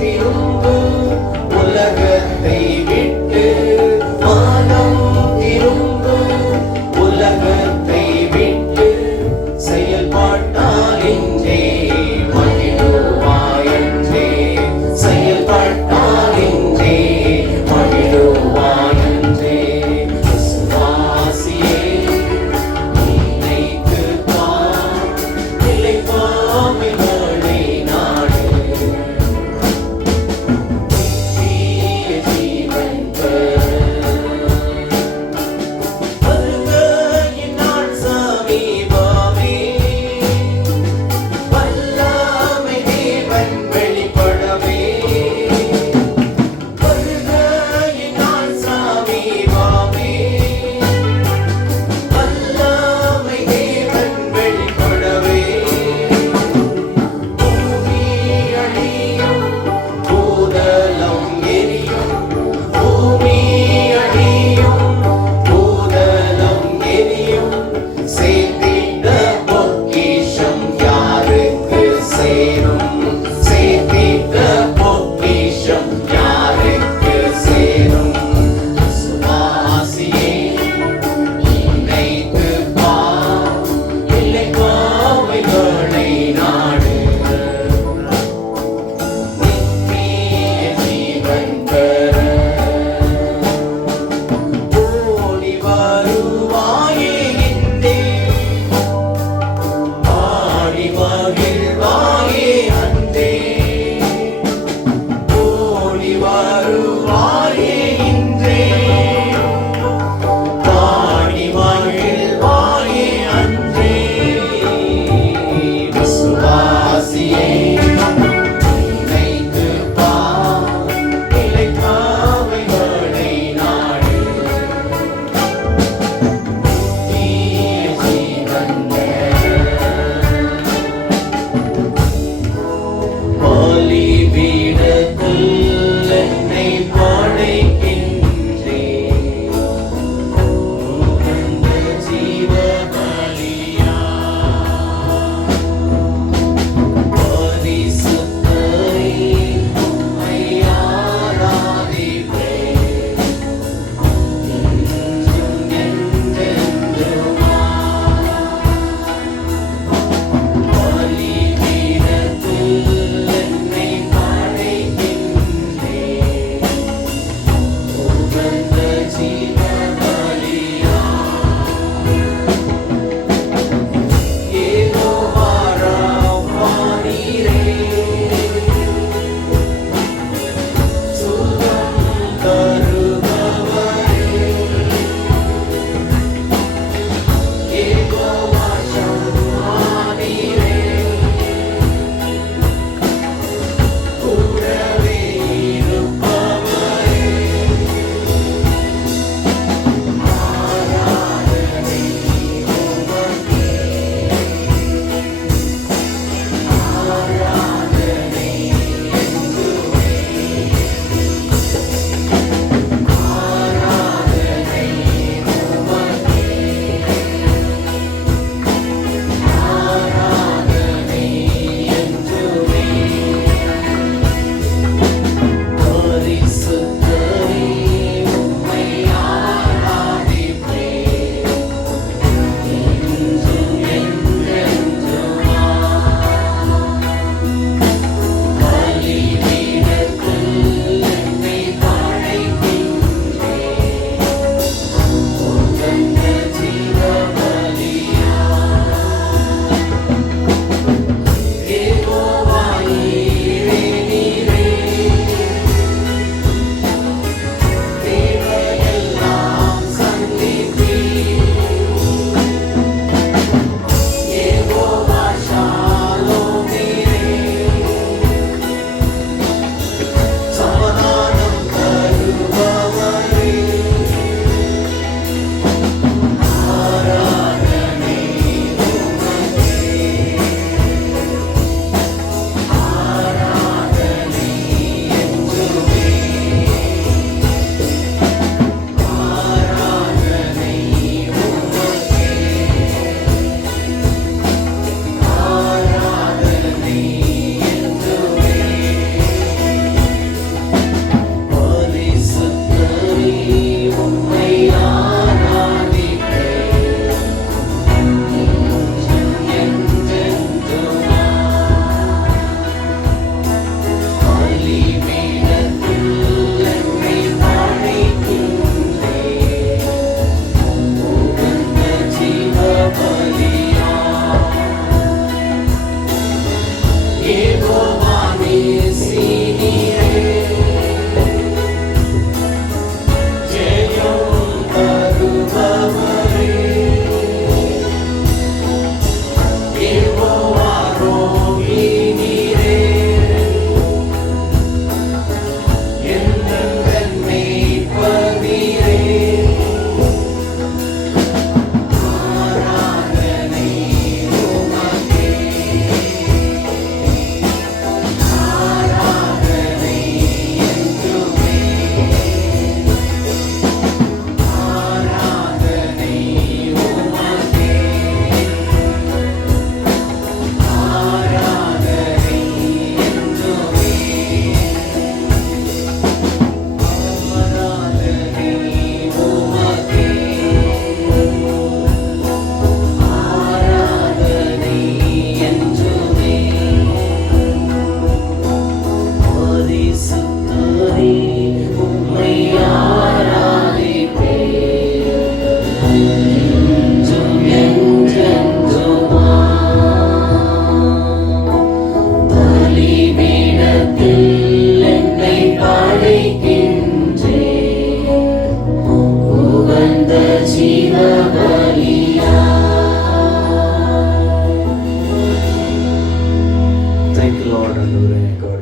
திரும்பு உலகத்தை விட்டு மனம் திரும்பு உலகத்தை விட்டு செயல்பாட்டால் இன்றே மகிழுவாயன்றே செயல்பாட்டால் இன்றே மகிழுவாயன்றே விசுவாசியே நினைத்து பார் நிலைப்பாமை நாடு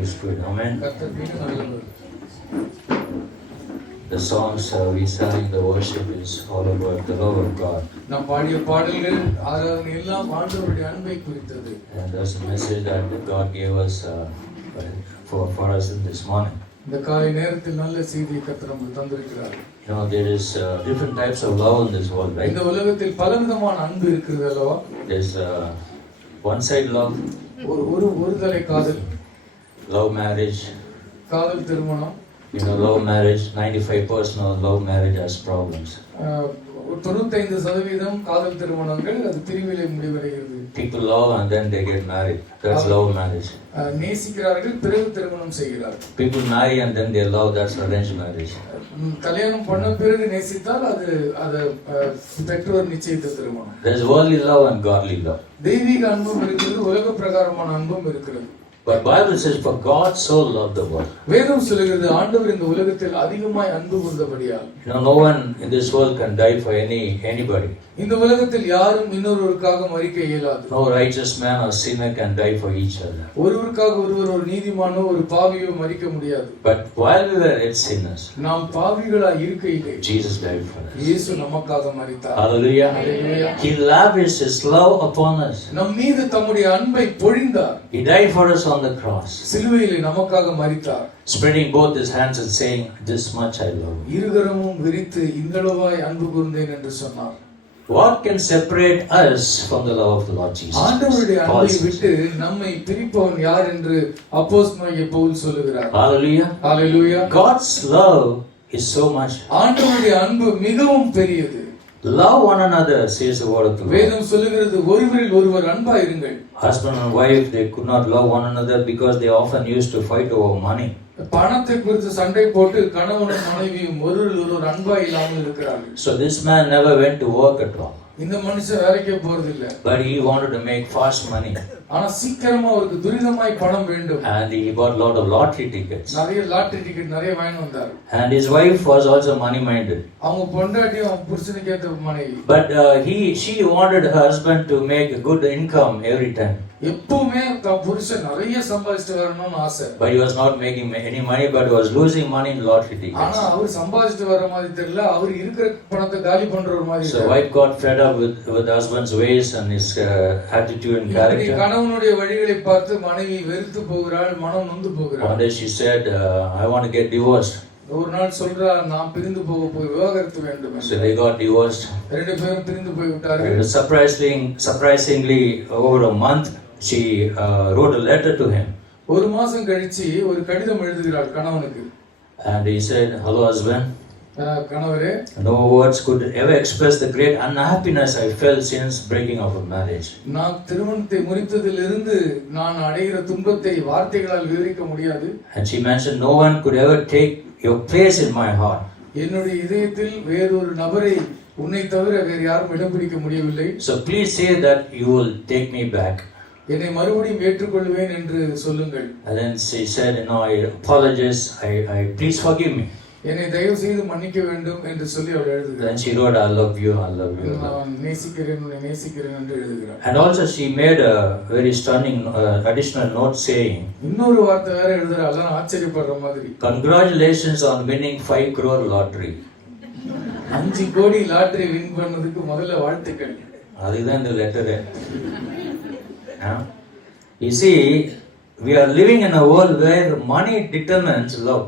is good. Amen. கர்த்தர் மிக நல்லவர். The songs we sang in the worship is all about the love of God. நாம் பாடிய பாடல்கள் ஆராதனை எல்லாம் ஆண்டவருடைய அன்பை குறித்தது. And that's the message that God gave us for us in this morning. இந்த காலை நேரத்தில் நல்ல செய்தியை கர்த்தர் நமக்கு தந்திருக்கிறார். You know, there is different types of love in this world, right? இந்த உலகத்தில் பலவிதமான அன்பு இருக்கிறது அல்லவா? There's one side love, ஒரு தலை காதல், love marriage. காதல் திருமணம். You know, love marriage, 95% of love marriage has problems. 95% காதல் திருமணங்கள் அது பிரிவிலே முடிவடைகிறது. People love and then they get married. That's love marriage. நேசிக்கிறார்கள் பிறகு திருமணம் செய்கிறார்கள். People marry and then they love, that's arranged marriage. கல்யாணம் பண்ண பிறகு நேசித்தால் அது பெற்றோர் நிச்சயித்த திருமணம். There's worldly love and godly love. தெய்வீக அன்பும் இருக்கிறது, உலக பிரகாரமான அன்பும் இருக்கிறது. But Bible says, for God so loved the world. வேதம் சொல்கிறது ஆண்டவர் இந்த உலகத்தில் அதிகமாய் அன்பு கூர்ந்தபடியால். You know, no one in this world can die for anybody. இந்த உலகத்தில் யாரும் இன்னொருவருக்காக மரிக்க இயலாது. No righteous man or sinner can die for each other. ஒருவருக்காக ஒருவர், ஒரு நீதிமானோ ஒரு பாவியோ மரிக்க முடியாது. But while we were yet sinners, நாம் பாவிகளாய் இருக்கையிலே Jesus died for us. இயேசு நமக்காக மரித்தார். Hallelujah. Hallelujah. He lavished his love upon us. நம் மீது தம்முடைய அன்பை பொழிந்தார். He died for us on the cross, சிலுவையிலே நமக்காக மரித்தார். spreading both his hands and saying, this much I love you. இருகரமும் விரித்து இந்தளவாய் அன்பு கூர்ந்தேன் என்று சொன்னார். What can separate us from the love of the Lord Jesus? ஆண்டவருடைய அன்பை விட்டு நம்மை பிரிப்பவன் யார் என்று அப்போஸ்தலனாகிய பவுல் சொல்லுகிறார். Hallelujah. Hallelujah. God's love is so much. ஆண்டவருடைய அன்பு மிகவும் பெரியது. Love one another, says the word of the Lord. வேதம் சொல்லுகிறது ஒருவரில் ஒருவர் அன்பாய் இருங்கள். Husband and wife, they could not love one another because they often used to fight over money. பணத்தை குறித்து சண்டை போட்டு கணவனும் மனைவியும் ஒருவரில் ஒருவர் அன்பாய் இல்லாமல் இருக்கிறார்கள். So this man never went to work at all. இந்த மனுஷன் வேலைக்கே போறது இல்ல. But he wanted to make fast money. ஆனா சீக்கிரமா அவருக்கு துரிதமாய் பணம் வேண்டும். And he bought a lot of lottery tickets. நிறைய லாட்டரி டிக்கெட் நிறைய வாங்கி வந்தார். And his wife was also money minded. அவங்க பொண்டாட்டியும் புருஷனுக்கு ஏத்த மனைவி. But she wanted her husband to make a good income every time. எப்பவுமே தன் புருஷன் நிறைய சம்பாதிச்சிட்டு வரணும்னு ஆசை. But he was not making any money, but he was losing money in lottery tickets. ஆனா அவர் சம்பாதிச்சிட்டு வர மாதிரி தெரியல, அவர் இருக்கிற பணத்தை காலி பண்ற ஒரு மாதிரி. So wife got fed up with husband's ways and his attitude and character. கணவனுடைய வழிகளை பார்த்து மனைவி வெறுத்து போகிறாள், மனம் நொந்து போகிறாள். One day she said, I want to get divorced. ஒரு நாள் சொல்றா, நான் பிரிந்து போய் விவாகரத்து வேண்டும். So they got divorced. ரெண்டு பேரும் பிரிந்து போய் விட்டார்கள். Surprisingly, over a month, she wrote a letter to him. ஒரு மாசம் கழிச்சு ஒரு கடிதம் எழுதுகிறாள் கணவனுக்கு. And he said, hello husband. கணவரே, No words could ever express the great unhappiness I felt since breaking off a marriage. நான் திருமணத்தை முறித்ததிலிருந்து நான் அடைகிற துன்பத்தை வார்த்தைகளால் விவரிக்க முடியாது. And she mentioned, no one could ever take your place in my heart. என்னுடைய இதயத்தில் வேறொரு நபரை உன்னை தவிர வேறு யாரும் இடம் பிடிக்க முடியவில்லை. So please say that you will take me back. என்னை மறுபடியும் ஏற்றுக்கொள்வேன் என்று சொல்லுங்கள். And then she said, no, I apologize. I please forgive me. என்னை தயவு செய்து மன்னிக்க வேண்டும் என்று சொல்லி அவள் எழுதுகிறாள். Then she wrote, I love you, I love you. நான் நேசிக்கிறேன், உன்னை நேசிக்கிறேன் என்று எழுதுகிறாள். And also she made a very stunning additional note saying, இன்னொரு வார்த்தை வேற எழுதுறாள், நான் ஆச்சரியப்படுற மாதிரி. Congratulations on winning 5 crore lottery. 5 கோடி லாட்டரி வின் பண்ணதுக்கு முதல்ல வாழ்த்துக்கள். அதுதான் இந்த லெட்டரே. You see, we are living in a world where money determines love.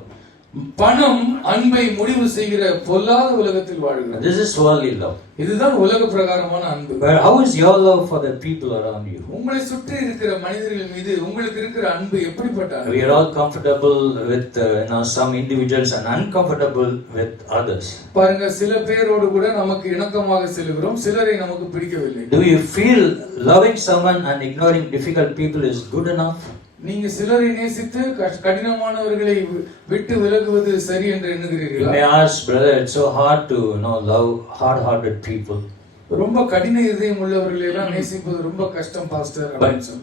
பணம் அன்பை முடிவு செய்கிற பொல்லாத உலகத்தில் வாழ்கிறோம். This is worldly love. இதுதான் உலக பிரகாரமான அன்பு. But how is your love for the people around you? உங்களை சுற்றி இருக்கிற மனிதர்கள் மீது உங்களுக்கு இருக்கிற அன்பு எப்படிப்பட்ட அன்பு? We are all comfortable with some individuals and uncomfortable with others. பாருங்க, சில பேரோடு கூட நமக்கு இணக்கமாக செல்கிறோம், சிலரை நமக்கு பிடிக்கவில்லை. Do you feel loving someone and ignoring difficult people is good enough? நீங்க சிலரை நேசித்து கடினமானவர்களை விட்டு விலகுவது சரி என்று எண்ணுகிறீர்களா? You may ask, brother, it's so hard to love hard-hearted people. ரொம்ப கடின இதயம் உள்ளவர்களை எல்லாம் நேசிப்பது ரொம்ப கஷ்டம் pastor.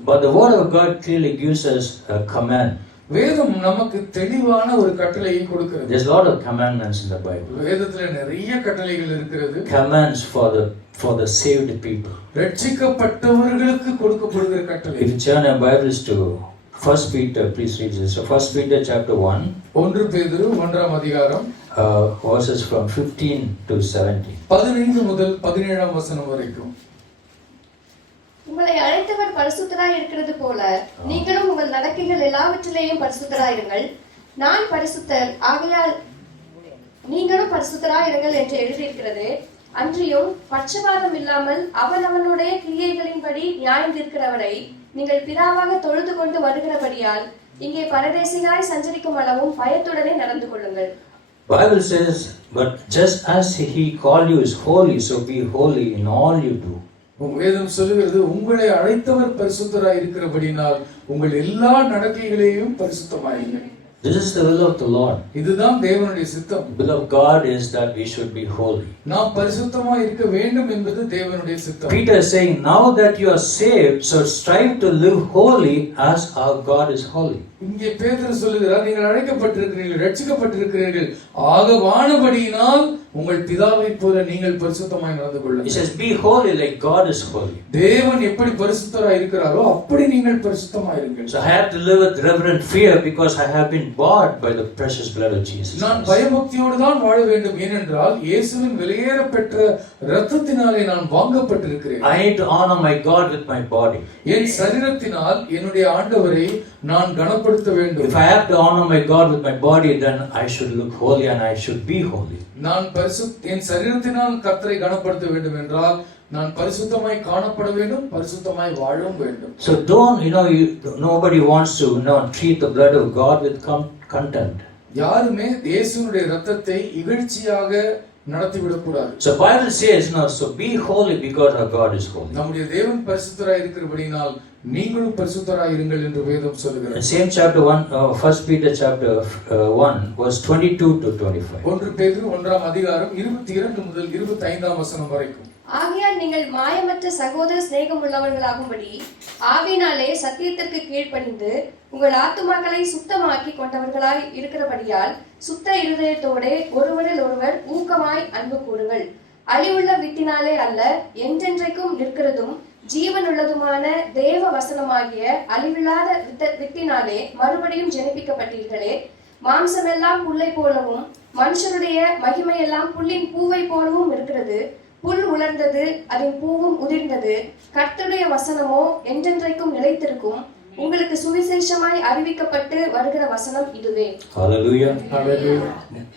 But the word of God clearly gives us a command. வேதம் நமக்கு தெளிவான ஒரு கட்டளையை கொடுக்கிறது. There's a lot of commandments in the Bible. வேதத்துல நிறைய கட்டளைகள் இருக்கிறது. Commands for the saved people. ரட்சிக்கப்பட்டவர்களுக்கு கொடுக்கப்படுகிற கட்டளை. If you turn your Bibles to First Peter, please read this. So First Peter chapter 1, 1 பேதுரு 1ஆம் அதிகாரம் verses from 15 to 17. 15 முதல் 17ஆம் வசனம் வரைக்கும். உங்களை அழைத்தவர் பரிசுத்தராய் இருக்கிறது போல நீங்களும் உங்கள் நடக்கைகள் எல்லாவற்றிலேயும் பரிசுத்தராயிருங்கள். நான் பரிசுத்தர் ஆகையால் நீங்களும் பரிசுத்தராயிருங்கள் என்று எழுதியிருக்கிறது. அன்றியும் பட்சபாதம் இல்லாமல் அவனவனுடைய கிரியைகளின்படி நியாயம் தீர்க்கிறவரை நீங்கள் பிதாவாக தொழுது கொண்டு வருகிறபடியால் இங்கே பரதேசியாய் சஞ்சரிக்கும் அளவும் பயத்துடனே நடந்து கொள்ளுங்கள். Bible says, but just as he called you is holy, so be holy in all you do. வேதம் சொல்லுகிறது, உங்களை அழைத்தவர் பரிசுத்தராய் இருக்கிறபடினால் உங்கள் எல்லா நடக்கைகளையும் பரிசுத்தமாயிருங்கள். This is the will of the Lord. இதுதான் தேவனுடைய சித்தம். The will of God is that we should be holy. நாம் பரிசுத்தமாய் இருக்க வேண்டும் என்பது தேவனுடைய சித்தம். Peter is saying, now that you are saved, so strive to live holy as our God is holy. இங்கே பேதுரு சொல்லுகிறார், நீங்கள் அழைக்கப்பட்டிருக்கிறீர்கள், ரட்சிக்கப்பட்டிருக்கிறீர்கள், ஆகவானபடியினால் உங்கள் பிதாவைப் போல நீங்கள் பரிசுத்தமாய் நடந்து He கொள்ளுங்கள். says, be holy like God is holy. தேவன் எப்படி பரிசுத்தராய் இருக்கிறாரோ அப்படி நீங்கள் பரிசுத்தமாய் இருங்கள். So I have to live with reverent fear because I have been bought by the precious blood of Jesus. நான் பயபக்தியோடு தான் வாழ வேண்டும், ஏனென்றால் இயேசுவின் விலையேற பெற்ற இரத்தத்தினாலே நான் வாங்கப்பட்டிருக்கிறேன். I need to honor my God with my body. என் சரீரத்தினால் என்னுடைய ஆண்டவரை நான் கனப்படுத்த வேண்டும். If I have to honor my God with my body, then I should look holy and I should be holy. நான் என் சரீரத்தினால் கர்த்தரை கனப்படுத்த வேண்டும் என்றால் நான் பரிசுத்தமாய் காணப்பட வேண்டும், பரிசுத்தமாய் வாழவும் வேண்டும். So don't, nobody wants to, treat the blood of God with contempt. யாருமே இயேசுவினுடைய இரத்தத்தை இகழ்ச்சியாக நடத்திவிடக் கூடாது. So Bible says, so be holy because our God is holy. நம்முடைய தேவன் பரிசுத்தராய் இருக்கிறபடியினால் நீங்களும் பரிசுத்தராய் இருங்கள் என்று வேதம் சொல்கிறது. Same chapter 1, 1 Peter chapter 1, verse 22 to 25. 1 பேதுரு 1ஆம் அதிகாரம் 22 முதல் 25ஆம் வசனம் வரைக்கும். ஆகையால் நீங்கள் மாயமற்ற சகோதர சிநேகம் உள்ளவர்களாகும்படி ஆவியினாலே சத்தியத்திற்கு கீழ்ப்படிந்து உங்கள் ஆத்துமாக்களை சுத்தமாக்கி கொண்டவர்களாய் இருக்கிறபடியால் சுத்த இருதயத்தோடே ஒருவரில் ஒருவர் ஊக்கமாய் அன்பு கூறுங்கள். அழிவுள்ள வித்தினாலே அல்ல, என்றென்றைக்கும் நிற்கிறதும் ஜீவனுள்ளதுமான தேவ வசனமாகிய அழிவில்லாத வித்தினாலே மறுபடியும் ஜெனிப்பிக்கப்பட்டீர்களே. மாம்சமெல்லாம் புல்லை போலவும் மனுஷருடைய மகிமையெல்லாம் புல்லின் பூவை போலவும் இருக்கிறது. புல் உலர்ந்தது, அதன் பூவும் உதிர்ந்தது. கர்த்தருடைய வசனமோ என்றென்றைக்கும் நிலைத்திருக்கும். உங்களுக்கு சுவிசேஷமாய் அறிவிக்கப்பட்டு வருகிற வசனம் இதுவே. Hallelujah. Hallelujah.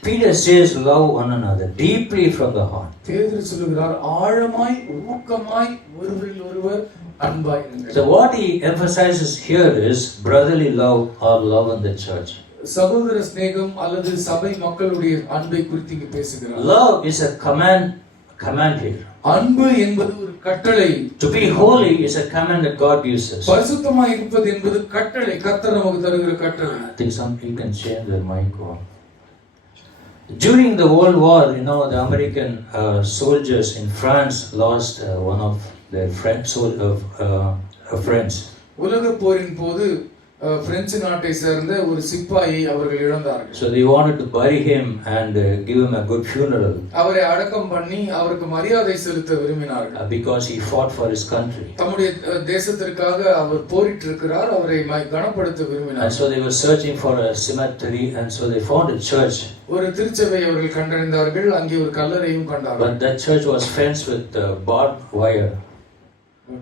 Peter says, love one another deeply from the heart. பேதுரு சொல்லுகிறார், ஆழமாய் ஊக்கமாய் ஒருவரில் ஒருவர் அன்பாய் இருங்கள். So what he emphasizes here is brotherly love or love in the church. சகோதர சிநேகம் அல்லது சபை மக்களுடைய அன்பை குறித்து இங்கு பேசுகிறார். Love is a command here. அன்பு என்பது ஒரு கட்டளை. To be holy is a command that God gives us. பரிசுத்தமாய் இருப்பது என்பது கட்டளை, கர்த்தர் நமக்கு தருகிற கட்டளை. I think some you can share the mic on. During the World War, the American soldiers in France lost one of their friends. உலக போரின் போது பிரெஞ்சு நாட்டை சேர்ந்த ஒரு சிப்பாயை அவர்கள் இழந்தார்கள். So they wanted to bury him and give him a good funeral. அவரை அடக்கம் பண்ணி அவருக்கு மரியாதை செலுத்த விரும்பினார்கள். Because he fought for his country. தம்முடைய தேசத்திற்காக அவர் போரிட்டு இருக்கிறார், அவரை கனப்படுத்த விரும்பினார். And so they were searching for a cemetery, and so they found a church. ஒரு திருச்சபை அவர்கள் கண்டறிந்தார்கள், அங்கே ஒரு கல்லறையும் கண்டார்கள். But that church was fenced with barbed wire.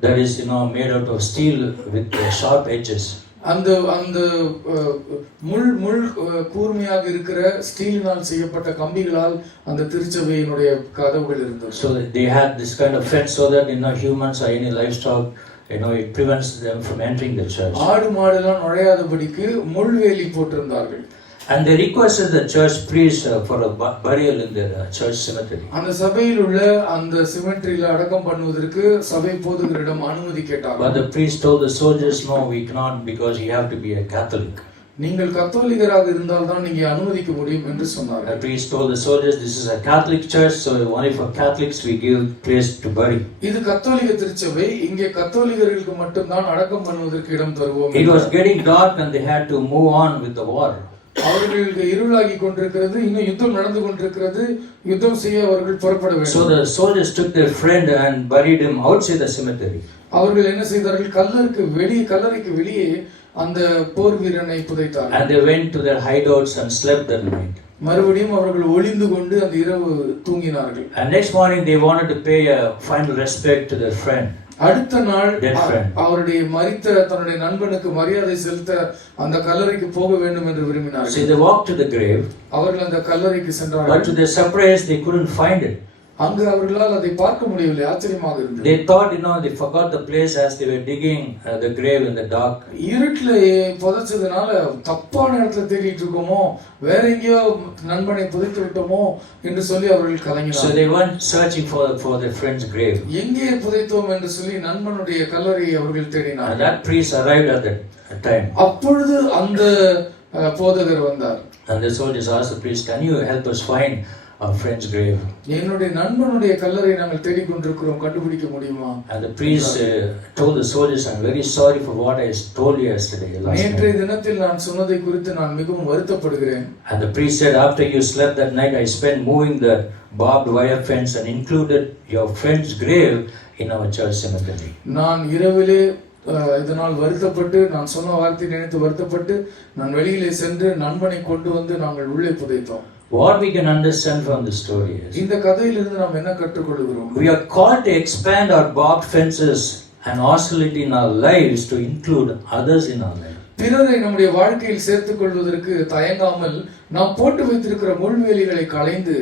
That is, made out of steel with sharp edges. அந்த முள் கூர்மையாக இருக்கிற ஸ்டீலினால் செய்யப்பட்ட கம்பிகளால் அந்த திருச்சபையினுடைய கதவுகள் இருந்தது. So they had this kind of fence so that humans or any livestock, it prevents them from entering the church. ஆடு மாடுலாம் நுழையாதபடிக்கு முள்வேலி போட்டிருந்தார்கள். And they requested the church priest for a burial in their church cemetery. அந்த சபையில் உள்ள அந்த சிமெட்ரியில அடக்கம் பண்ணுவதற்கு சபை போதகரிடம் அனுமதி கேட்டார்கள். But the priest told the soldiers, no, we cannot because you have to be a Catholic. நீங்கள் கத்தோலிகராக இருந்தால் தான் நீங்க அனுமதிக்க முடியும் என்று சொன்னார். The priest told the soldiers, this is a Catholic church, so only for Catholics we give place to bury. இது கத்தோலிக திருச்சபை, இங்கே கத்தோலிகர்களுக்கு மட்டும் தான் அடக்கம் பண்ணுவதற்கு இடம் தருவோம். It was getting dark and they had to move on with the war. அவர்களுக்கு இருளாகி கொண்டிருக்கிறது, இன்னும் யுத்தம் நடந்து கொண்டிருக்கிறது, யுத்தம் செய்ய அவர்கள் புறப்பட வேண்டும். So the soldiers took their friend and buried him outside the cemetery. அவர்கள் என்ன செய்தார்கள்? கல்லறைக்கு வெளியே அந்த போர் வீரனை புதைத்தார்கள். And they went to their hideouts and slept that night. மறுபடியும் அவர்கள் ஒளிந்து கொண்டு அந்த இரவு தூங்கினார்கள். And next morning they wanted to pay a final respect to their friend. அடுத்த நாள் Dead friend. அவருடைய மரித்த தன்னுடைய நண்பனுக்கு மரியாதை செலுத்த அந்த கல்லறைக்கு போக வேண்டும் என்று So விரும்பினார்கள். they walked to the grave, அவர்கள் அந்த கல்லறைக்கு but சென்றார்கள். to their surprise they couldn't find it. அங்கு அவர்களால் அதை பார்க்க முடியவில்லை. ஆச்சரியமாக இருந்தது. They thought, they forgot the place as they were digging the grave in the dark. இருட்டுல புதைச்சதுனால தப்பான இடத்துல தேடிட்டு இருக்கோமோ, வேற எங்கேயோ நண்பனை புதைத்து விட்டோமோ என்று சொல்லி அவர்கள் So கலங்கினார்கள். they weren't searching for their friend's grave. எங்கே புதைத்தோம் என்று சொல்லி நண்பனுடைய கல்லறையை அவர்கள் And தேடினார்கள். that priest arrived at that time. அப்பொழுது அந்த போதகர் வந்தார். And the soldiers asked the priest, "Can you help us find our friend's grave?" என்னுடைய நண்பனுடைய கல்லறை நாங்கள் தேடிக்கொண்டிருக்கிறோம், கண்டுபிடிக்க முடியுமா? And the priest told the soldiers, "I'm very sorry for what I told you yesterday." நேற்றைய தினத்தில் நான் சொன்னதை குறித்து நான் மிகவும் வருத்தப்படுகிறேன். And the priest said, "After you slept that night, I spent moving the barbed wire fence and included your friend's grave in our church cemetery." நான் இரவிலே இதனால் வருத்தப்பட்டு, நான் சொன்ன வார்த்தை நினைத்து வருத்தப்பட்டு, நான் வெளியிலே சென்று நண்பனை கொண்டு வந்து நாங்கள் உள்ளே புதைத்தோம். What we can understand from the story is, இந்த கதையிலிருந்து நாம் என்ன கற்றுக்கொள்கிறோம்? we are called to expand our barbed fences and hostility in our lives to include others in our life. பிறரை நம்முடைய வாழ்க்கையில் சேர்த்துக் கொள்வதற்கு தயங்காமல் நாம் போட்டு வைத்திருக்கிற முள்வேலிகளை களைந்து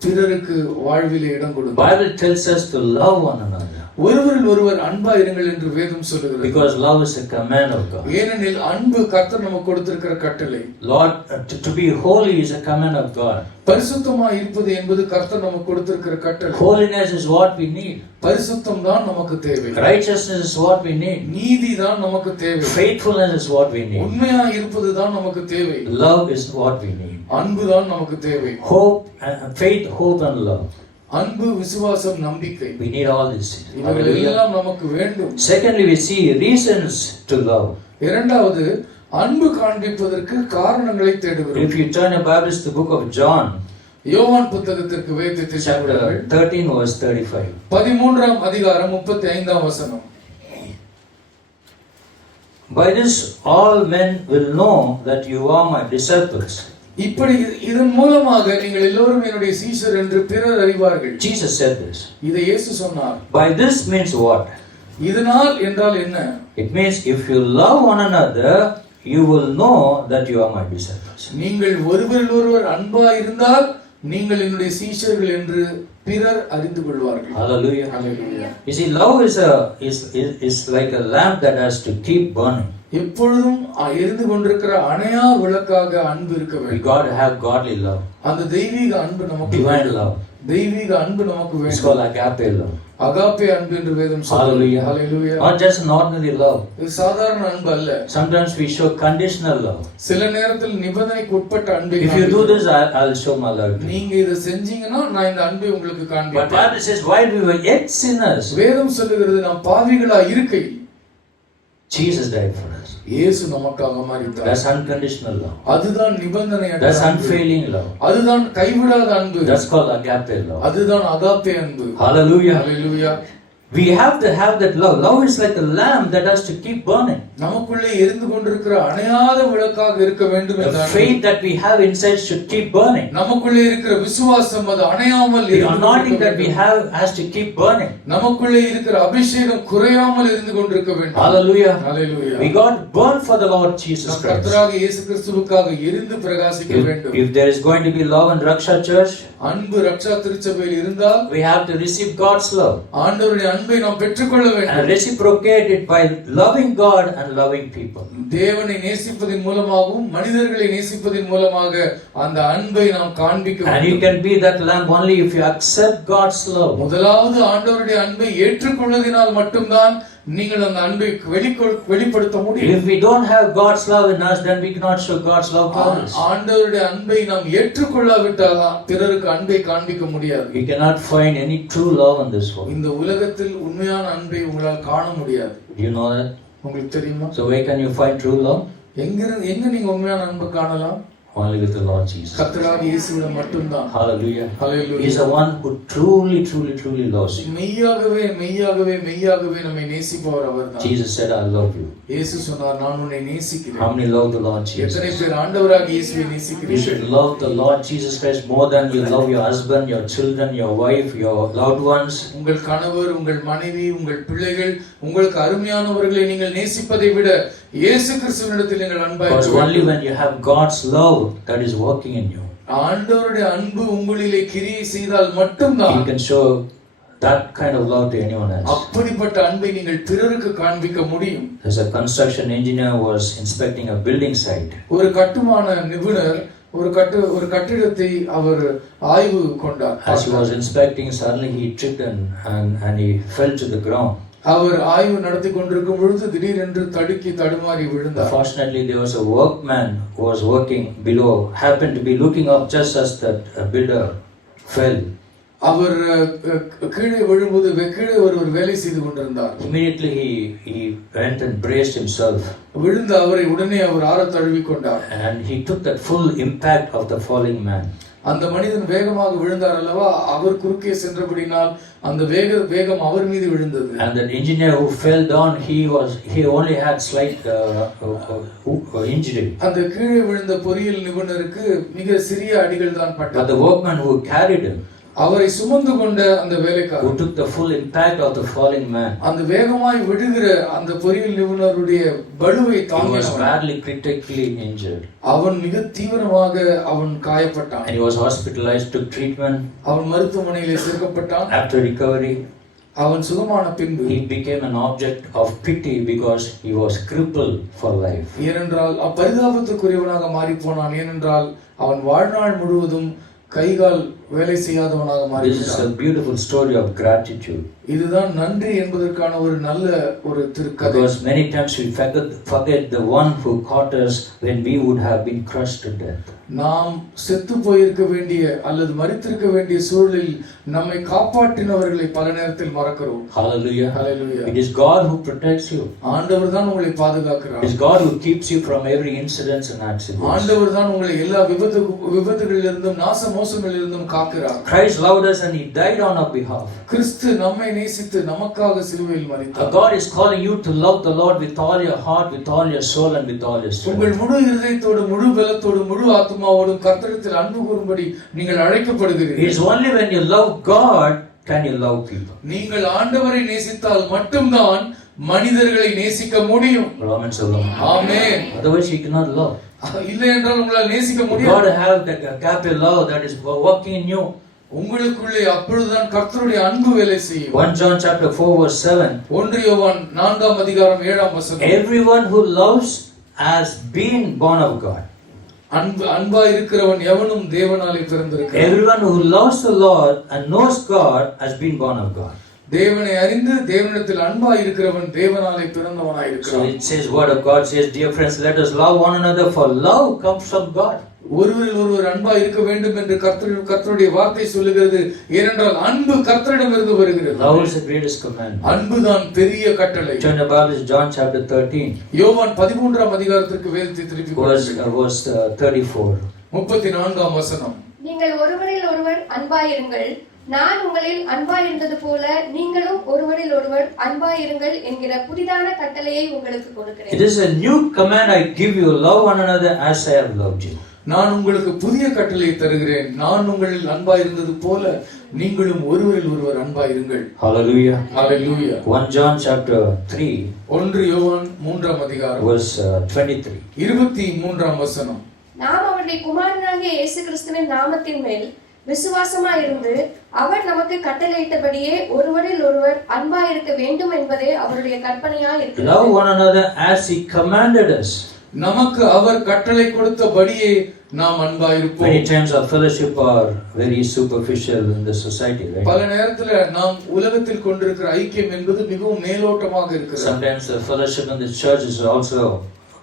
பிறருக்கு வாழ்விலே இடம் கொடுக்கும். Bible tells us to love one another. ஒருவரில் ஒருவர் அன்பா இருங்கள் என்று வேதம் சொல்லுகிறது. Because love is a command of God. ஏனெனில் அன்பு கர்த்தர் நமக்கு கொடுத்திருக்கிற கட்டளை. Lord, to be holy is a command of God. பரிசுத்தமா இருப்பது என்பது கர்த்தர் நமக்கு கொடுத்திருக்கிற கட்டளை. Holiness is what we need. பரிசுத்தம் தான் நமக்கு தேவை. Righteousness is what we need. நீதி தான் நமக்கு தேவை. Faithfulness is what we need. உண்மையா இருப்பது தான் நமக்கு தேவை. Love is what we need. அன்பு தான் நமக்கு தேவை. Hope, faith, hope and love. அன்பு, விசுவாசம், நம்பிக்கை. We need all these things. இவைகள் எல்லாம் நமக்கு வேண்டும். Secondly, we see reasons to love. இரண்டாவது, அன்பு காண்பிப்பதற்கு காரணங்களை தேடுகிறோம். If you turn your Bibles to the book of John, யோவான் புத்தகத்திற்கு வேதத்தை chapter திறவுங்கள். 13 verse 35. 13ஆம் அதிகாரம் 35ஆம் வசனம். By this all men will know that you are my disciples. இப்படி இதன் மூலமாக நீங்கள் எல்லோரும் என்னுடைய சீஷர் என்று பிறர் அறிவார்கள். Jesus said this. இதை இயேசு சொன்னார். By this means what? இதனால் என்றால் என்ன? It means if you love one another, you will know that you are my disciples. நீங்கள் ஒருவரில் ஒருவர் அன்பா இருந்தால் நீங்கள் என்னுடைய சீஷர்கள் என்று பிறர் அறிந்து கொள்வார்கள். Hallelujah. Hallelujah. You see, love is like a lamp that has to keep burning. எப்பொழுதும் எரிந்து கொண்டிருக்கிற அணையா விளக்காக அன்பு இருக்க We வேண்டும். got to have godly love, அந்த தெய்வீக அன்பு நமக்கு divine வேண்டும். love. தெய்வீக அன்பு நமக்கு It's வேண்டும். called agape love. அகாப்பே அன்பு என்று வேதம் சொல்லுகிறது. Hallelujah. Hallelujah. Not just an ordinary love. இது சாதாரண அன்பு அல்ல. Sometimes we show conditional love. சில நேரத்தில் நிபந்தனைக்கு உட்பட்ட அன்பை If you do this, I'll show my love to you. நீங்க இதை செஞ்சீங்கன்னா நான் இந்த அன்பை உங்களுக்கு But காண்பிப்பேன். Bible says, while we were yet sinners, வேதம் சொல்லுகிறது நாம் பாவிகளா இருக்கையில் Jesus died for us. இயேசு நமக்காக மரித்தார். That's unconditional love. அதுதான் நிபந்தனையற்ற That's அன்பு. unfailing love. அதுதான் கைவிடாத அன்பு. That's called agape love. அதுதான் அகாப்பே அன்பு. Hallelujah. Hallelujah. We have to have that love. Love is like a lamp that has to keep burning. நமக்குள்ளே எரிந்து கொண்டிருக்கிற அணையாத விளக்காக இருக்க வேண்டும் என்ற The அன்பு. faith that we have inside should keep burning. நமக்குள்ளே இருக்கிற விசுவாசம் அது அணையாமல் The இருந்து anointing that we கொண்டிருக்க have has to keep burning. வேண்டும். நமக்குள்ளே இருக்கிற அபிஷேகம் குறையாமல் இருந்து கொண்டிருக்க வேண்டும். Hallelujah. Hallelujah. We got to burn for the Lord Jesus நாம் Christ. கர்த்தராக இயேசு கிறிஸ்துவுக்காக எரிந்து பிரகாசிக்க வேண்டும். If there is going to be love in Raksha Church, அன்பு ரட்சா திருச்சபையில் இருந்தால் we have to receive God's love ஆண்டவருடைய அன்பை நாம் பெற்றுக்கொள்ள வேண்டும். and reciprocate it by loving God and loving people. தேவனை நேசிப்பதின் மூலமாகவும் மனிதர்களை நேசிப்பதின் மூலமாக அந்த அன்பை நாம் காண்பிக்க And you வேண்டும். can be that lamp only if you accept God's love. முதலாவது ஆண்டவருடைய அன்பை ஏற்றுக்கொள்வதனால் மட்டும்தான் நீங்கள் அந்த அன்பை வெளிப்படுத்த முடியும். If we don't have God's love in us, then we cannot show God's love to others. ஆண்டவருடைய அன்பை நாம் ஏற்றுக்கொள்ளாவிட்டால் பிறருக்கு அன்பை காண்பிக்க முடியாது. We cannot find any true love in this world. இந்த உலகத்தில் உண்மையான அன்பை உங்களால் காண முடியாது. Do you know that? உங்களுக்கு தெரியுமா? So where can you find true love? எங்க நீங்க உண்மையான அன்பை காணலாம்? Only with the Lord Jesus. கர்த்தராகிய இயேசுவிடம் மட்டும்தான். Hallelujah. Hallelujah. He is the one who truly, truly, truly loves you. மெய்யாகவே மெய்யாகவே மெய்யாகவே நம்மை நேசிப்பவர் அவர்தான். Jesus said, I love you. இயேசு சொன்னார், நான் உன்னை நேசிக்கிறேன். How many love the Lord Jesus? எத்தனை பேர் ஆண்டவராகிய இயேசுவை You நேசிக்கிறீர்கள்? should love the Lord Jesus Christ more than you love your husband, your children, your wife, your loved ones. உங்கள் கணவர், உங்கள் மனைவி, உங்கள் பிள்ளைகள், உங்களுக்கு அருமையானவர்களை நீங்கள் நேசிப்பதை விட இயேசு கிறிஸ்துவினிடத்தில் நீங்கள் அன்பாய் Because இருக்க only வேண்டும். when you have God's love that is working in you, ஆண்டவருடைய அன்பு உங்களிலே கிரியை செய்தால் மட்டும்தான் you can show that kind of love to anyone else. அப்படிப்பட்ட அன்பை நீங்கள் பிறருக்கு காண்பிக்க முடியும். As a construction engineer was inspecting a building site, ஒரு கட்டுமான நிபுணர் ஒரு கட்டிடத்தை அவர் ஆய்வு கொண்டார். as he was inspecting, suddenly he tripped and he fell to the ground. அவர் ஆய்வு நடத்தி கொண்டிருக்கும் பொழுது திடீரென்று தடுமாறி விழுந்தார். Fortunately, there was a workman who was working below, happened to be looking up just as that builder fell. அவர் கீழே விழும்போது கீழே ஒரு வேலை செய்து கொண்டிருந்தார். Immediately he went and braced himself. விழுந்த அவரை உடனே அவர் ஆற தழுவி கொண்டார். And he took that full impact of the falling man. அந்த மனிதன் வேகமாக விழுந்தார் அல்லவா, அவர் குறுக்கே சென்றபடினால் அந்த வேகம் அவர் மீது விழுந்தது. And the engineer who fell down, he only had slight injury. அந்த கீழே விழுந்த பொறியியல் நிபுணருக்கு மிக சிறிய அடிகள் தான் But பட்டது. the workman who carried him, அவரை சுமந்து கொண்ட அந்த who வேலைக்காரர், took the full impact of the falling man, அந்த வேகமாய் விழுகிற அந்த பொறியியல் நிபுணருடைய பளுவை he was தாங்கினவன், badly critically injured. அவன் மிக தீவிரமாக அவன் காயப்பட்டான். And he was hospitalized, took treatment. அவன் மருத்துவமனையிலே சேர்க்கப்பட்டான். After recovery, அவன் சுகமான பின்பு he became an object of pity because he was crippled for life. ஏனென்றால் பரிதாபத்துக்குரியவனாக மாறி போனான். ஏனென்றால் அவன் வாழ்நாள் முழுவதும் கைகால் வேலை செய்யாதவனாக This is மாறிவிட்டான். a beautiful story of gratitude. இதுதான் நன்றி என்பதற்கான ஒரு நல்ல ஒரு திருக்கதை. Because many times we forget the one who caught us when we would have been crushed to death. நாம் செத்து போயிருக்க வேண்டிய அல்லது மரித்திருக்க வேண்டிய சூழலில் நம்மை காப்பாற்றினவர்களை பல நேரத்தில் மறக்கிறோம். Hallelujah. Hallelujah. It is God who protects you. ஆண்டவர் தான் உங்களை It பாதுகாக்கிறார். is God who keeps you from every incident and accident. ஆண்டவர் தான் உங்களை எல்லா விபத்துகளிலிருந்தும் நாச மோசங்களிலிருந்தும் காக்கிறார். Christ loved us and He died on our behalf. கிறிஸ்து நம்மை நேசித்து நமக்காக சிலுவையில் மரித்தார். God is calling you to love the Lord with all your heart, with all your soul and with all your உங்கள் strength. முழு இருதயத்தோடு, முழு பலத்தோடு, முழு ஆத்துமாவோடும் கர்த்தரிடத்தில் அன்பு கூறும்படி நீங்கள் It அழைக்கப்படுகிறீர்கள். is only when you love God can you love people. நீங்கள் ஆண்டவரை நேசித்தால் மட்டும்தான் மனிதர்களை நேசிக்க முடியும். Romans 11. Amen. Otherwise you cannot love. இல்லை என்றால் உங்களால் நேசிக்க You got முடியாது. to have that agape love that is working in you. உங்களுக்குள்ளே அப்பொழுதுதான் கர்த்தருடைய அன்பு வேலை செய்யும். 1 John chapter 4 verse 7. 1 யோவான் 4ஆம் அதிகாரம் 7ஆம் வசனம். Everyone who loves has been born of God. அன்பா இருக்கிறவன் எவனும் தேவனாலே பிறந்திருக்கிறான். Everyone who loves the Lord and knows God has been born of God. தேவனை அறிந்து தேவனிடத்தில் அன்பா இருக்கிறவன் தேவனாலே பிறந்தவனாய் So இருக்கிறான். it says, word of God says, dear friends, let us love one another, for love comes from God. ஒருவரில் ஒருவர் அன்பா இருக்க வேண்டும் என்று கர்த்தருடைய வார்த்தை சொல்லுகிறது. ஏனென்றால் அன்பு கர்த்தரிடமிருந்து வருகிறது. Love is the greatest commandment. அன்புதான் பெரிய கட்டளை. Turn your Bible to John chapter 13. யோவான் 13ஆம் அதிகாரத்திற்கு வேதத்தை திருப்பி verse 34. 34ஆம் வசனம். நீங்கள் ஒருவரில் ஒருவர் அன்பாயிருங்கள், நான் உங்களில் அன்பாயிருந்தது போல நீங்களும் ஒருவரில் ஒருவர் அன்பாயிருங்கள் என்கிற புதிதான கட்டளையை உங்களுக்கு கொடுக்கிறேன். It is a new command I give you, love one another as I have loved you. நான் உங்களுக்கு புதிய கட்டளை தருகிறேன், நான் உங்களில் அன்பாயிருந்தது போல நீங்களும் ஒருவரில் ஒருவர் அன்பாயிருங்கள். Hallelujah. Hallelujah. 1 John chapter 3 1 யோவான் 3ஆம் அதிகாரம் verse 23. 23ஆம் வசனம். நாம் அவருடைய குமாரனாகிய இயேசு கிறிஸ்துவின் நாமத்தின் மேல் விசுவாசமாயிருந்து அவர் நமக்கு கட்டளையிட்டபடியே ஒருவரில் ஒருவர் அன்பாயிருக்க வேண்டும் என்பதே அவருடைய கற்பனையாய் இருக்கிறது. Love one another as He commanded us. நமக்கு அவர் கட்டளை கொடுத்தபடியே நாம் அன்பாயிருப்போம். Many times our fellowship are very superficial in the society, right? பல நேரத்துல நாம் உலகத்தில் கொண்டிருக்கிற ஐக்கியம் என்பது மிகவும் மேலோட்டமாக இருக்கிறது. Sometimes the fellowship in the church is also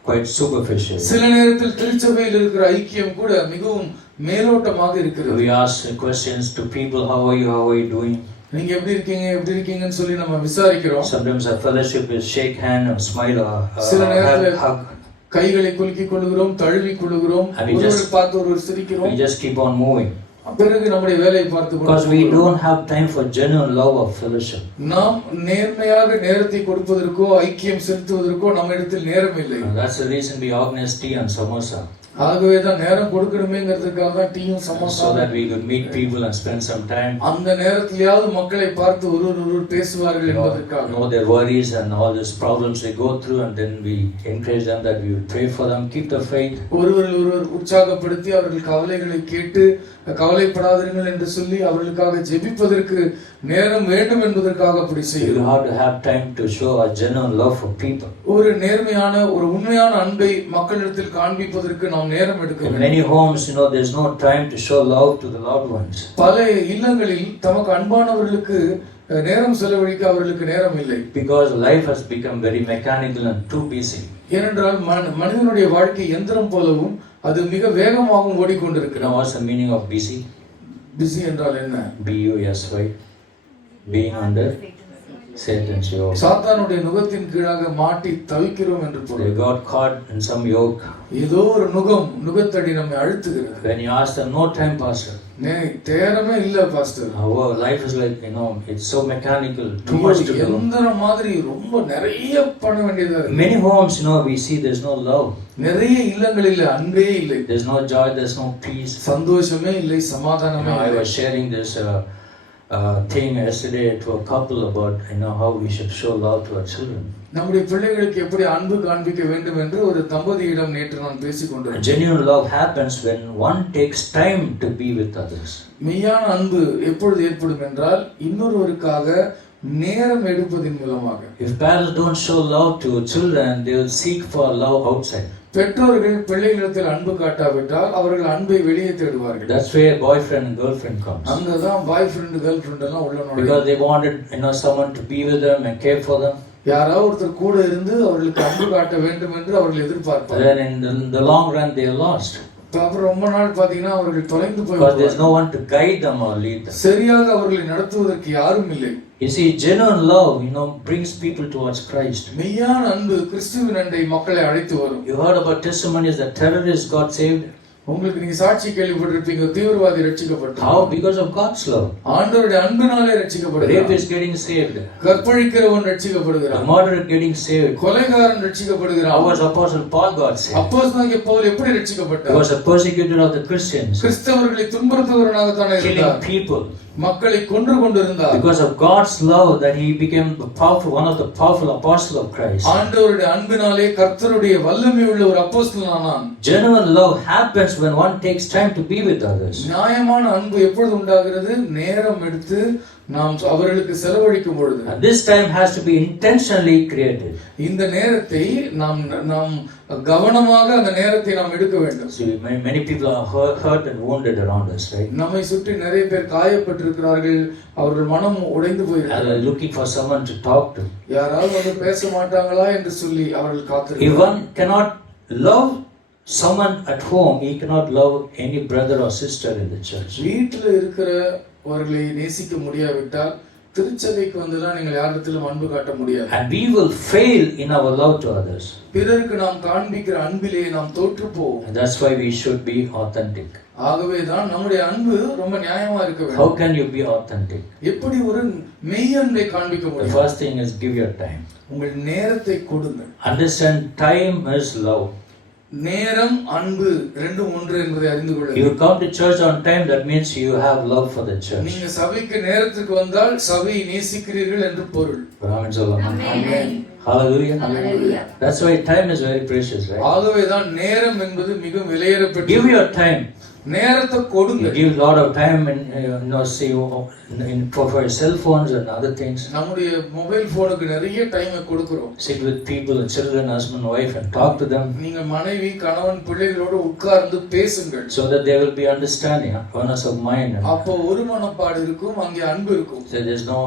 quite superficial. சில நேரத்தில் திருச்சபையில் இருக்கிற ஐக்கியம் கூட மிகவும் மேலோட்டமாக இருக்கிறது. We ask questions to people, how are you doing? நீங்க எப்படி இருக்கீங்கன்னு சொல்லி நம்ம விசாரிக்கிறோம். Sometimes our fellowship is shake hand and smile or சில நேரத்துல hug. கைகளை குலுக்கிக் கொள்கிறோம், தழுவிக் கொள்கிறோம், And we ஒருவர் just- பார்த்து ஒருவர் சிரிக்கிறோம், We just keep on moving. பிறகு நம்முடைய வேலையை பார்த்து Because we கொள்கிறோம். don't have time for genuine love or fellowship. நாம் நேர்மையாக நேரத்தை கொடுப்பதற்கோ ஐக்கியம் செலுத்துவதற்கோ நம்ம இடத்தில் நேரம் இல்லை. And that's the reason we organize tea and samosa. ஆகவே தான் நேரம் கொடுக்கணுமேங்கிறதுக்காக தான் டீயும் So samosa, that we could meet people and spend some time. அந்த நேரத்திலேயாவது மக்களை பார்த்து ஒருவர் பேசுவார்கள் என்பதற்காக. Know their worries and all these problems they go through, and then we encourage them that we would pray for them, keep the faith. ஒருவர் உற்சாகப்படுத்தி அவர்கள் கவலைகளை கேட்டு கவலைப்படாதீர்கள் என்று சொல்லி அவர்களுக்காக ஜெபிப்பதற்கு நேரம் வேண்டும் என்பதற்காக அப்படி You செய்கிறோம். have to have time to show a genuine love for people. ஒரு நேர்மையான ஒரு உண்மையான அன்பை மக்களிடத்தில் காண்பிப்பதற்கு நாம் நேரம் எடுக்க In வேண்டும். many homes, there's no time to show love to the loved ones. பல இல்லங்களில் தமக்கு அன்பானவர்களுக்கு நேரம் செலவழிக்க அவர்களுக்கு நேரம் இல்லை. Because life has become very mechanical and too busy. ஏனென்றால் மனிதனுடைய வாழ்க்கை எந்திரம் போலவும் அது மிக வேகமாகவும் You ஓடிக்கொண்டிருக்கிறது. know what's the meaning of busy? Busy என்றால் என்ன? B-U-S-Y. Being under Satan's yoke. சாத்தானுடைய நுகத்தின் கீழாக மாட்டி தவிக்கிறோம் என்று They பொருள். got caught in some yoke. ஏதோ ஒரு நுகத்தடி நம்மை அழுத்துகிறது. When you ask them, no time, pastor. தேரமே இல்ல pastor. Our life is like, it's so mechanical, too much to do. எந்திரம் மாதிரி ரொம்ப நிறைய பண்ண வேண்டியதா இருக்கு. Many homes, we see there's no love. நிறைய இல்லங்களில் அன்பே இல்லை, There's no joy, there's no peace. சந்தோஷமே இல்லை, சமாதானமே I இல்லை. was sharing this thing yesterday to a couple about, how we should show love to our children. நம்முடைய பிள்ளைகளுக்கு எப்படி அன்பு காண்பிக்க வேண்டும் என்று ஒரு தம்பதியிடம் நேற்று நான் பேசிக் கொண்டிருந்தேன். Genuine love happens when one takes time to be with others. மெய்யான அன்பு எப்பொழுது ஏற்படும் என்றால் இன்னொருவருக்காக நேரம் எடுப்பதின் மூலமாக. If parents don't show love to children, they will seek for love outside. பெற்றோர்கள் பிள்ளைகளிடத்தில் அன்பு காட்டாவிட்டால் அவர்கள் அன்பை வெளியே தேடுவார்கள். That's where boyfriend and girlfriend comes. அங்கதான் பாய் ஃப்ரெண்ட் கேர்ள் ஃப்ரெண்ட் எல்லாம் உள்ள நுழையும். Because they wanted, someone to be with them and care for them. யாராவது ஒருத்தர் கூட இருந்து அவர்களுக்கு அன்பு காட்ட வேண்டும் என்று அவர்கள் எதிர்பார்ப்பார்கள். Then in the long run, they are lost. அப்புறம் ரொம்ப நாள் பாத்தீங்கன்னா அவர்கள் தொலைந்து Because there's போய் no one to guide them or lead them. சரியாக அவர்களை நடத்துவதற்கு யாரும் இல்லை. You see, genuine love, brings people towards Christ. மெய்யான அன்பு கிறிஸ்துவின் அண்டை மக்களை அழைத்து வரும். You heard about testimonies that terrorists got saved. உங்களுக்கு நீங்க சாட்சி கேள்விப்பட்டிருப்பீங்க, தீவிரவாதி ரட்சிக்கப்பட்டார். How? Because of God's love. ஆண்டவருடைய அன்பினாலே ரட்சிக்கப்படுகிறார். Rapist getting saved. கற்பழிக்கிறவன் ரட்சிக்கப்படுகிறார். The murderer getting saved. Kolaikaran ரட்சிக்கப்படுகிறார். How was Apostle Paul got saved? அப்போஸ்தலனாகிய பவுல் எப்படி He ரட்சிக்கப்பட்டார்? was a persecutor of the Christians. கிறிஸ்தவர்களை துன்புறுத்துகிறவனாக தானே Killing இருந்தார். people. மக்களை கொன்று கொண்டிருந்தார். Because of God's love that he became one of the powerful apostles of Christ. ஆண்டவருடைய அன்பினாலே கர்த்தருடைய வல்லமை உள்ள ஒரு அப்போஸ்தலனானான். Genuine love happens when one takes time to be with others. நியாயமான அன்பு எப்பொழுது உண்டாகிறது? நேரம் எடுத்து நாம் அவர்களுக்கு செலவழிக்கும் பொழுது. And this time has to be intentionally created. இந்த நேரத்தை நாம் கவனமாக அந்த நேரத்தை நாம் எடுக்க வேண்டும். See, many people are hurt and wounded around us, right? நம்மை சுற்றி நிறைய பேர் காயப்பட்டிருக்கிறார்கள், அவர்கள் மனம் உடைந்து And போயிருக்கிறார்கள். they're looking for someone to talk to. யாராவது வந்து பேச மாட்டாங்களா என்று சொல்லி அவர்கள் If காத்திருக்கிறார்கள். one cannot love someone at home, he cannot love any brother or sister in the church. வீட்டில் இருக்கிறவர்களை நேசிக்க முடியாவிட்டால் திருச்சபைக்கு வந்துதான் நீங்கள் யாரிடத்திலும் அன்பு காட்ட முடியாது. And we will fail in our love to others. பிறருக்கு நாம் காண்பிக்கிற அன்பிலே நாம் தோற்று போவோம். And that's why we should be authentic. ஆகவே தான் நம்முடைய அன்பு ரொம்ப நியாயமா இருக்க How வேண்டும். can you be authentic? எப்படி ஒரு மெய் அன்பை காண்பிக்க The முடியும்? first thing is give your time. உங்கள் நேரத்தை கொடுங்கள். Understand, time is love. நேரம் அன்பு ரெண்டும் ஒன்று என்பதை அறிந்து You கொள்ளுங்கள். come to church on time, that means you have love for the church. நீங்க சபைக்கு நேரத்துக்கு வந்தால் சபையை நேசிக்கிறீர்கள் என்று பொருள். Amen. Amen. Hallelujah. Hallelujah. That's why time is very precious, right? ஆகவே தான் நேரம் என்பது மிக விலையேறப்பட்டது. Give your time. நேரத்தை You கொடுங்க. give a lot of time for your cell phones and other things. நம்முடைய மொபைல் போனுக்கு நிறைய டைமை கொடுக்கிறோம். Sit with people, children, husband, wife, and talk to them நீங்க மனைவி கணவன் பிள்ளைகளோடு உட்கார்ந்து பேசுங்கள். so that they will be understanding, oneness of mind. அப்போ ஒரு மனப்பாடு இருக்கும், அங்கே அன்பு இருக்கும். So there's no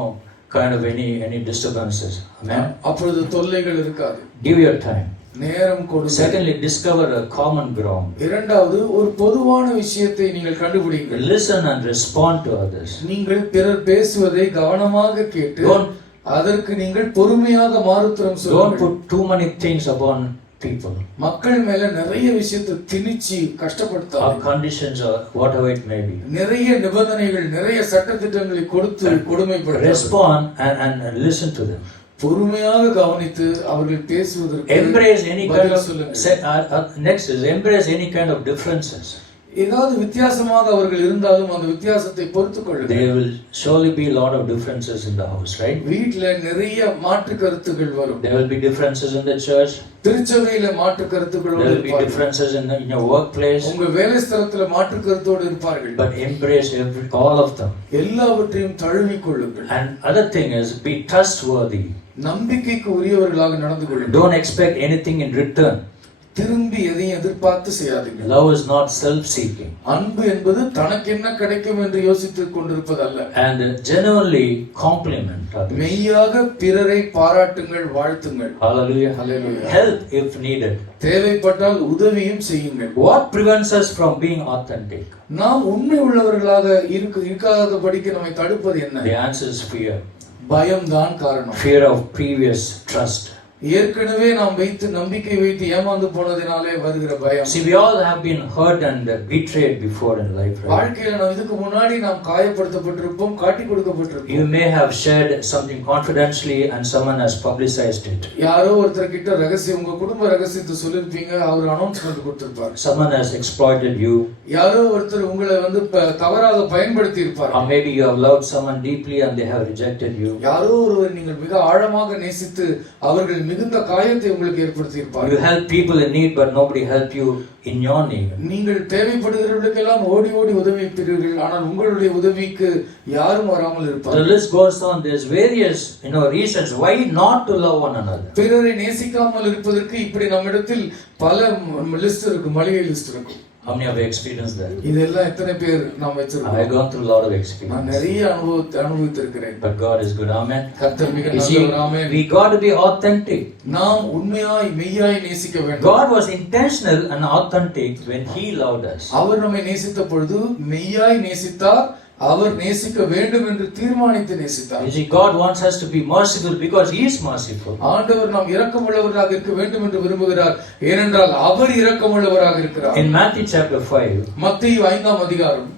kind of any disturbances. Amen. அப்பொழுது தொல்லைகள் இருக்காது. Give your time. நேரம் கொடுங்க. Secondly, discover a common ground. இரண்டாவது, ஒரு பொதுவான விஷயத்தை நீங்கள் கண்டுபிடிங்கள். Listen and respond to others. நீங்கள் பிறர் பேசுவதை கவனமாக கேட்டு Don't அதற்கு நீங்கள் பொறுமையாக மாறுத்தரம் Don't சொல்லுங்கள். put too many things upon people. மக்கள் மேல நிறைய விஷயத்தை திணிச்சு கஷ்டப்படுத்தாங்க. Our conditions or whatever it may be. நிறைய நிபந்தனைகள், நிறைய சட்டதிட்டங்களை கொடுத்து கொடுமைப்படுத்த. Respond and listen to them. பொறுமையாக கவனித்து அவர்கள் பேசுவதற்கு Embrace any kind of சொல்லுங்க. next is embrace any kind of differences. ஏதாவது வித்தியாசமாக அவர்கள் இருந்தாலும் அந்த வித்தியாசத்தை பொறுத்துக் கொள்ளுங்க. There will surely be a lot of differences in the house, right? வீட்ல நிறைய மாற்று கருத்துக்கள் வரும். There will be differences in the church. திருச்சபையில மாற்று கருத்துக்களோடு There will be இருப்பார்கள். differences in your workplace. உங்க வேலை ஸ்தலத்துல மாற்று கருத்தோடு இருப்பார்கள். But embrace all of them. எல்லாவற்றையும் தழுவிக் கொள்ளுங்கள். And other thing is be trustworthy. நம்பிக்கைக்கு உரியவர்களாக நடந்து கொள்ளுங்கள். Don't expect anything in return. திரும்பி எதையும் எதிர்பார்த்து செய்யாதீங்க. Love is not self-seeking. அன்பு என்பது தனக்கு என்ன கிடைக்கும் என்று யோசித்துக் கொண்டிருப்பதல்ல. And genuinely compliment others. மெய்யாக பிறரை பாராட்டுங்கள், வாழ்த்துங்கள். Hallelujah. Hallelujah. Help if needed. தேவைப்பட்டால் உதவியும் செய்யுங்கள். What prevents us from being authentic? நாம் உண்மை உள்ளவர்களாக இருக்காதபடிக்கு நம்மை தடுப்பது என்ன? The answer is fear. பயம்தான் காரணம். Fear of previous trust. ஏற்கனவே நாம் வைத்து நம்பிக்கை வைத்து ஏமாந்து போனதினாலே வருகிற பயம். See, we all have been hurt and betrayed before in life, right? வாழ்க்கையில நாம் இதுக்கு முன்னாடி நாம் காயப்படுத்தப்பட்டிருப்போம், காட்டி கொடுக்கப்பட்டிருப்போம். You may have shared something confidentially and someone has publicized it. யாரோ ஒருத்தர் கிட்ட ரகசியம், உங்க குடும்ப ரகசியத்தை சொல்லிருப்பீங்க, அவர் announcement கொடுத்திருப்பார். Someone has exploited you. யாரோ ஒருத்தர் உங்களை தவறாக பயன்படுத்தி இருப்பார். Or maybe you have loved someone deeply and they have rejected you. யாரோ ஒருவர் நீங்கள் மிக ஆழமாக நேசித்து அவர்கள் மிகுந்த காயத்தை உங்களுக்கு ஏற்படுத்தி இருப்பார். You help people in need but nobody helped you in your need. நீங்கள் தேவைப்படுகிறவர்களுக்கெல்லாம் ஓடி ஓடி உதவி பெறுவீர்கள், ஆனால் உங்களுடைய உதவிக்கு யாரும் வராமல் இருப்பார். The list goes on. There's various reasons why not to love one another. பிறரை நேசிக்காமல் இருப்பதற்கு இப்படி நம்மிடத்தில் பல லிஸ்ட் இருக்கு, மளிகை லிஸ்ட் இருக்கு. How many have experienced that? இதெல்லாம் எத்தனை பேர் நாம் I have வச்சிருக்கோம்? gone through a lot of நான் experience. நிறைய அனுபவித்திருக்கிறேன். But God is good. Amen. கர்த்தர் மிக You see, நல்லவர். ஆமென். we got to be authentic. நாம் உண்மையாய் மெய்யாய் நேசிக்க வேண்டும். God was intentional and authentic when He loved us. அவர் நம்மை நேசித்த பொழுது மெய்யாய் நேசித்தார். அவர் நேசிக்க வேண்டும் என்று தீர்மானித்து நேசித்தார். You see, God wants us to be merciful because He is merciful. ஆண்டவர் நாம் இரக்கமுள்ளவராக இருக்க வேண்டும் என்று விரும்புகிறார், ஏனென்றால் அவர் இரக்கமுள்ளவராக இருக்கிறார். In Matthew chapter 5, மத்தேயு 5ஆம் அதிகாரம்,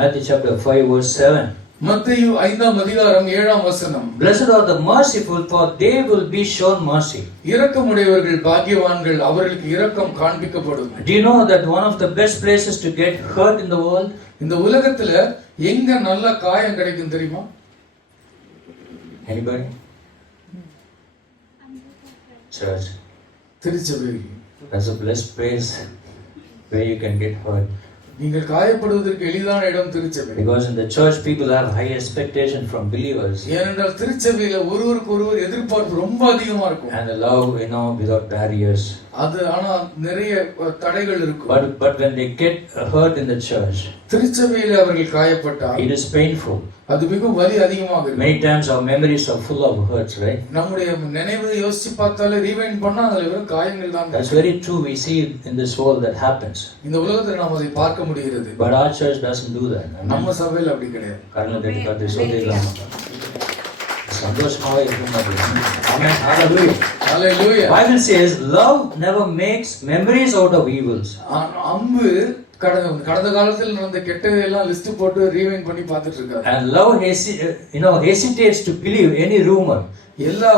Matthew chapter 5 verse 7. மத்தேயு 5ஆம் அதிகாரம் 7ஆம் வசனம். Blessed are the merciful, for they will be shown mercy. இரக்கமுடையவர்கள் பாக்கியவான்கள், அவர்களுக்கு இரக்கம் காண்பிக்கப்படும். Do you know that one of the best places to get hurt in the world? இந்த உலகத்துல எங்க நல்ல காயம் கிடைக்கும் தெரியுமா? Anybody? Church. திருச்சபை. That's a blessed place where you can get hurt. நீங்கள் காயப்படுவதற்கு எளிதான இடம் திருச்சபை. Because in the church people have high expectation from believers. ஏனென்றால் திருச்சபையில ஒருவருக்கு ஒருவர் எதிர்பார்ப்பு ரொம்ப அதிகமா இருக்கும். And the love, without barriers. அது ஆனா நிறைய தடைகள் இருக்கும். But when they get hurt in the church, திருச்சபையில அவர்கள் காயப்பட்டால் it is painful. அது மிகவும் வலி அதிகமாக இருக்கும். Many times our memories are full of hurts, right? நம்முடைய நினைவு யோசிச்சு பார்த்தாலே ரீவைண்ட் பண்ணா அதுல வெறும் காயங்கள் தான். That's very true. We see in this world that happens. இந்த உலகத்துல நாம் அதை பார்க்க முடிகிறது. But our church doesn't do that. நம்ம சபையில அப்படி கிடையாது. காரணம் தெரியாத சொல்லிடலாம். சந்தோஷமாவே இருக்க மாட்டேங்குது. Amen. Hallelujah. Hallelujah. Bible says love never makes memories out of evils. அன்பு கடந்த காலத்தில் நடந்த கெட்டதெல்லாம் லிஸ்ட் போட்டு ரீவைண்ட் பண்ணி பார்த்துட்டு இருக்காரு. And love hesitates to believe any rumor. எந்த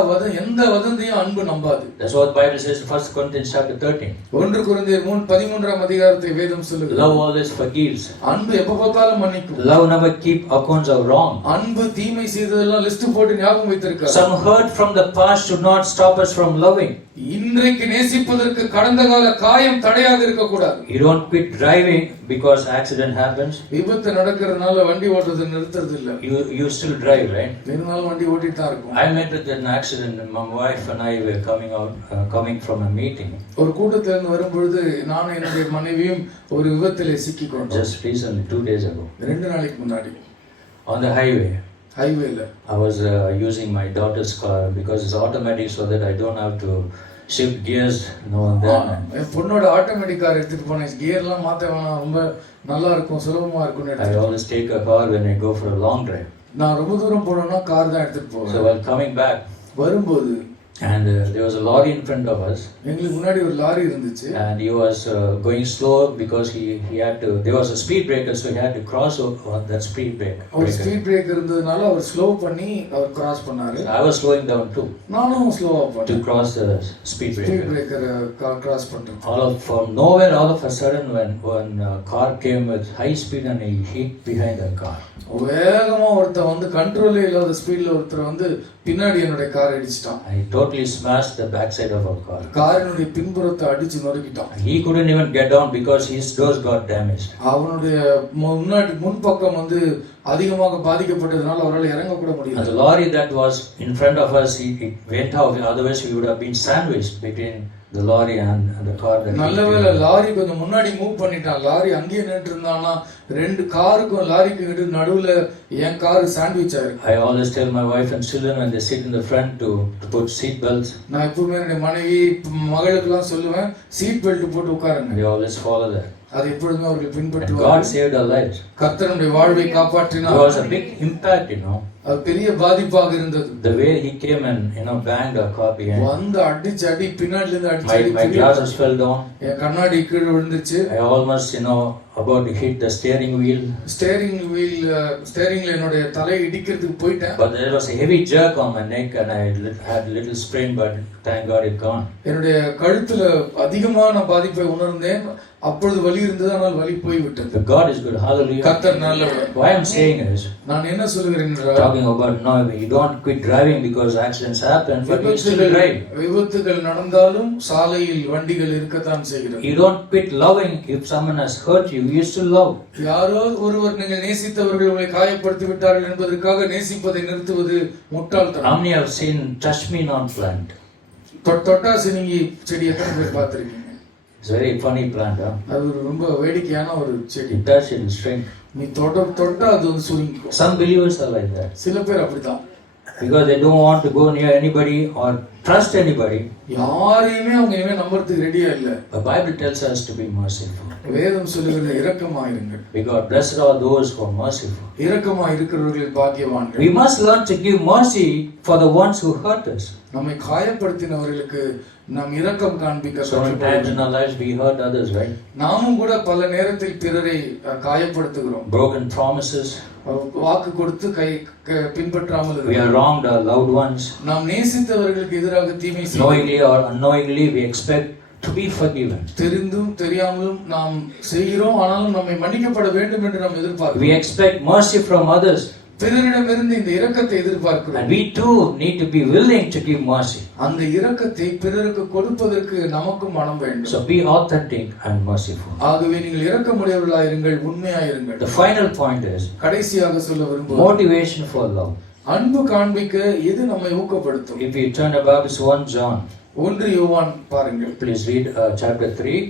வதந்தியும் அன்பு நம்பாது. That's what the Bible says in 1 Corinthians chapter 13. 1 கொரிந்தியர் 13ஆம் அதிகாரத்தை வேதம் சொல்லுகிறது. Love always forgives. அன்பு எப்ப பார்த்தாலும் மன்னிக்கும். Love never keep accounts of wrong. அன்பு தீமை செய்ததெல்லாம் லிஸ்ட் போட்டு ஞாபகம் வைத்திருக்கார். Some hurt from the past should not stop us from loving. இன்றைக்கு நேசிப்பதற்கு கடந்த கால காயம் தடையாக இருக்க கூடாது. You don't quit driving because accident happens. விபத்து நடக்கிறதுனால வண்டி ஓட்டுறதை நிறுத்துறது இல்ல. You still drive, right? இருந்தாலும் வண்டி ஓட்டிட்டு தான் இருக்கும். I met with an accident and my wife and I were coming from a meeting. ஒரு கூட்டத்துல இருந்து வரும்பொழுது நானும் என்னுடைய மனைவியும் ஒரு விபத்திலே சிக்கிக்கொண்டோம். Just recently, 2 days ago. 2 நாளைக்கு முன்னாடி. On the highway. ஹைவேல. I was using my daughter's car because it's automatic so that I don't have to shift gears, and then. என் பொண்ணோட ஆட்டோமேட்டிக் கார் எடுத்துட்டு போனேன். கியர்லாம் மாத்த வேணாம், ரொம்ப நல்லா இருக்கும், சுலபமா இருக்கும்னு. I always take a car when I go for a long drive. நான் ரொம்ப தூரம் போறேன்னா கார் தான் எடுத்துட்டு போவேன். So while coming back, வரும்போது And there was a lorry in front of us, எங்களுக்கு முன்னாடி ஒரு லாரி இருந்துச்சு. and he was going slow because he had to. There was a speed breaker, so he had to cross over that speed breaker. ஒரு speed break இருந்ததுனால அவர் slow பண்ணி அவர் cross பண்ணாரு. I was slowing down too நானும் ஸ்லோவா to பண்ணேன். cross the speed speed breaker. Breaker cross பண்றேன். From nowhere, all of a sudden, when a car came with high speed and he hit behind the car. வேகமா ஒருத்தன் வந்து கண்ட்ரோலே இல்லாத ஸ்பீட்ல ஒருத்தர் வந்து பின்னாடி என்னுடைய கார் அடிச்சிட்டான். I totally smashed the backside of our car. காரினுடைய பின்புறத்தை அடிச்சு நொறுக்கிட்டான். He couldn't even get down because his doors got damaged. அவனுடைய முன்பக்கம் வந்து அதிகமாக பாதிக்கப்பட்டதனால அவரால் இறங்க கூட And முடியல. the lorry that was in front of us, he went out. Otherwise, we would have been sandwiched between the lorry and the car. நல்லவேளை lorry கொஞ்சம் முன்னாடி மூவ் பண்ணிட்டான். லாரி அங்கேயே நின்று இருந்தானா ரெண்டு காருக்கும் லாரிக்கு நடுவுல என் கார் சாண்ட்விச் ஆயிருக்கு. I always tell my wife and children when they sit in the front to put seat belts. நான் எப்பவுமே என்னுடைய மனைவி மகளுக்கெல்லாம் சொல்லுவேன் சீட் பெல்ட் போட்டு உட்காருங்க. They always follow that. அதை எப்பொழுதுமே அவர்கள் And பின்பற்றுவார்கள். God saved our lives. கர்த்தருடைய வாழ்வை It காப்பாற்றினார். was a big impact, அது பெரிய பாதிப்பாக இருந்தது. The way he came and banged our car behind. வந்து அடி பின்னாடில இருந்து அடிச்சு My glasses fell down. என் கண்ணாடி கீழே விழுந்துச்சு. I almost about to hit the steering wheel. ஸ்டேரிங்ல என்னுடைய தலை இடிக்கிறதுக்கு போயிட்டேன். But there was a heavy jerk on my neck and I had a little sprain, but thank God it gone. என்னுடைய கழுத்துல அதிகமான பாதிப்பை உணர்ந்தேன். அப்பொழுது வலி இருந்தது, ஆனால் வலி போய் விட்டது. But God is good. Hallelujah. கர்த்தர் நல்லவர். Why I'm saying is, நான் என்ன சொல்கிறேன் என்றால், talking about you don't quit driving because accidents happen, but you still drive. விபத்துகள் நடந்தாலும் சாலையில் வண்டிகள் இருக்கத்தான் செய்கிறது. You don't quit loving if someone has hurt you. You still love. யாரோ ஒருவர் நீங்கள் நேசித்தவர்கள் உங்களை காயப்படுத்தி விட்டார்கள் என்பதற்காக நேசிப்பதை நிறுத்துவது முட்டாள்தனம். How many have seen touch me not plant? தொட்டா சினிங்கி செடி எத்தனை பேர் பார்த்திருக்கீங்க? It's a very funny plant, huh? அது ஒரு ரொம்ப வேடிக்கையான ஒரு செடி. You touch it, it shrink. நீ தொட்டா அது வந்து சுருங்கிக்கும். Some believers are like that. சில பேர் அப்படிதான். Because they don't want to go near anybody or trust anybody. யாரையுமே அவங்க இனிமே நம்புறதுக்கு ரெடியா இல்ல. The Bible tells us to be merciful. வேதம் சொல்லுகிறது இரக்கமாயிருங்கள். Because blessed are those who are merciful. இரக்கமா இருக்கிறவர்கள் பாக்கியவான்கள். We must learn to give mercy for the ones who hurt us. நம்மை காயப்படுத்தினவர்களுக்கு நாம் இரக்கம் காண்பிக்க So many times in our lives we hurt others, right? நாமும் கூட பல நேரத்தில் பிறரை காயப்படுத்துகிறோம். Broken promises. வாக்கு கொடுத்து பின்பற்றாமல் We are wronged our loved ones. நாம் நேசித்தவர்களுக்கு எதிராக தீமை செய்கிறோம். Knowingly or unknowingly we expect to be forgiven. தெரிந்தும் தெரியாமலும் நாம் செய்கிறோம், ஆனாலும் நம்மை மன்னிக்கப்பட வேண்டும் என்று நாம் எதிர்பார்க்கிறோம். We expect mercy from others. பிறரிடமிருந்து இந்த இரக்கத்தை எதிர்பார்க்கிறோம். And we too need to be willing to give mercy. அந்த இரக்கத்தை பிறருக்கு கொடுப்பதற்கு நமக்கு மனம் வேண்டும். So be authentic and merciful. ஆகவே நீங்கள் இரக்கமுடையவர்களாயிருங்கள், உண்மையாயிருங்கள். The final point is கடைசியாக சொல்ல விரும்புகிறேன், motivation for love. அன்பு காண்பிக்க எது நம்மை ஊக்கப்படுத்தும்? If you turn about 1 John. 1 யோவான் பாருங்கள். Please read chapter 3.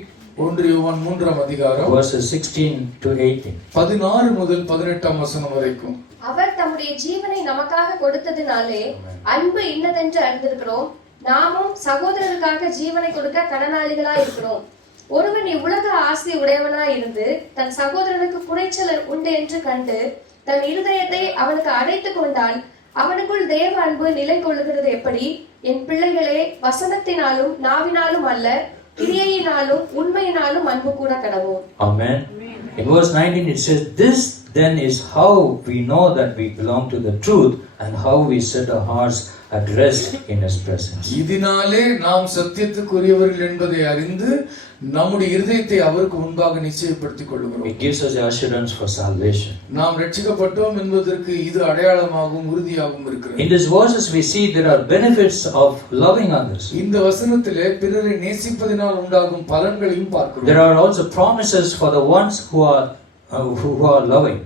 1 யோவான் 3ஆம் அதிகாரம் verses 16 to 18. 16 முதல் 18ஆம் வசனம் வரைக்கும். அவர் தம்முடைய ஜீவனை நமக்காக கொடுத்ததினாலே அன்பு இன்னதென்று அறிந்திருக்கிறோம். நாமும் சகோதரருக்காக ஜீவனை கொடுக்க கடனாளிகளாய் இருக்கிறோம். ஒருவன் இவ்வுலக ஆசை உடையவனாய் இருந்து தன் சகோதரனுக்கு குறைச்சல் உண்டு என்று கண்டு தன் இருதயத்தை அவனுக்கு அடைத்துக் கொண்டால் அவனுக்குள் தேவ அன்பு நிலை கொள்ளுகிறது எப்படி? என் பிள்ளைகளே, வசனத்தினாலும் நாவினாலும் அல்ல, கிரியையினாலும் உண்மையினாலும் அன்பு கூட கடவோம். Amen. In verse 19 it says, this then is how we know that we belong to the truth and how we set our hearts at rest in His presence. இதனாலே நாம் சத்தியத்துக்குரியவர்கள் என்பதை அறிந்து நம்முடைய இருதயத்தை அவருக்கு முன்பாக நிச்சயப்படுத்திக் கொள்கிறோம். It gives us the assurance for salvation. நாம் ரட்சிக்கப்பட்டோம் என்பதற்கு இது அடையாளமாகவும் உறுதியாகவும் இருக்கிறது. In these verses we see there are benefits of loving others. இந்த வசனத்திலே பிறரை நேசிப்பதினால் உண்டாகும் பலன்களையும் பார்க்கிறோம். There are also promises for the ones who are loving.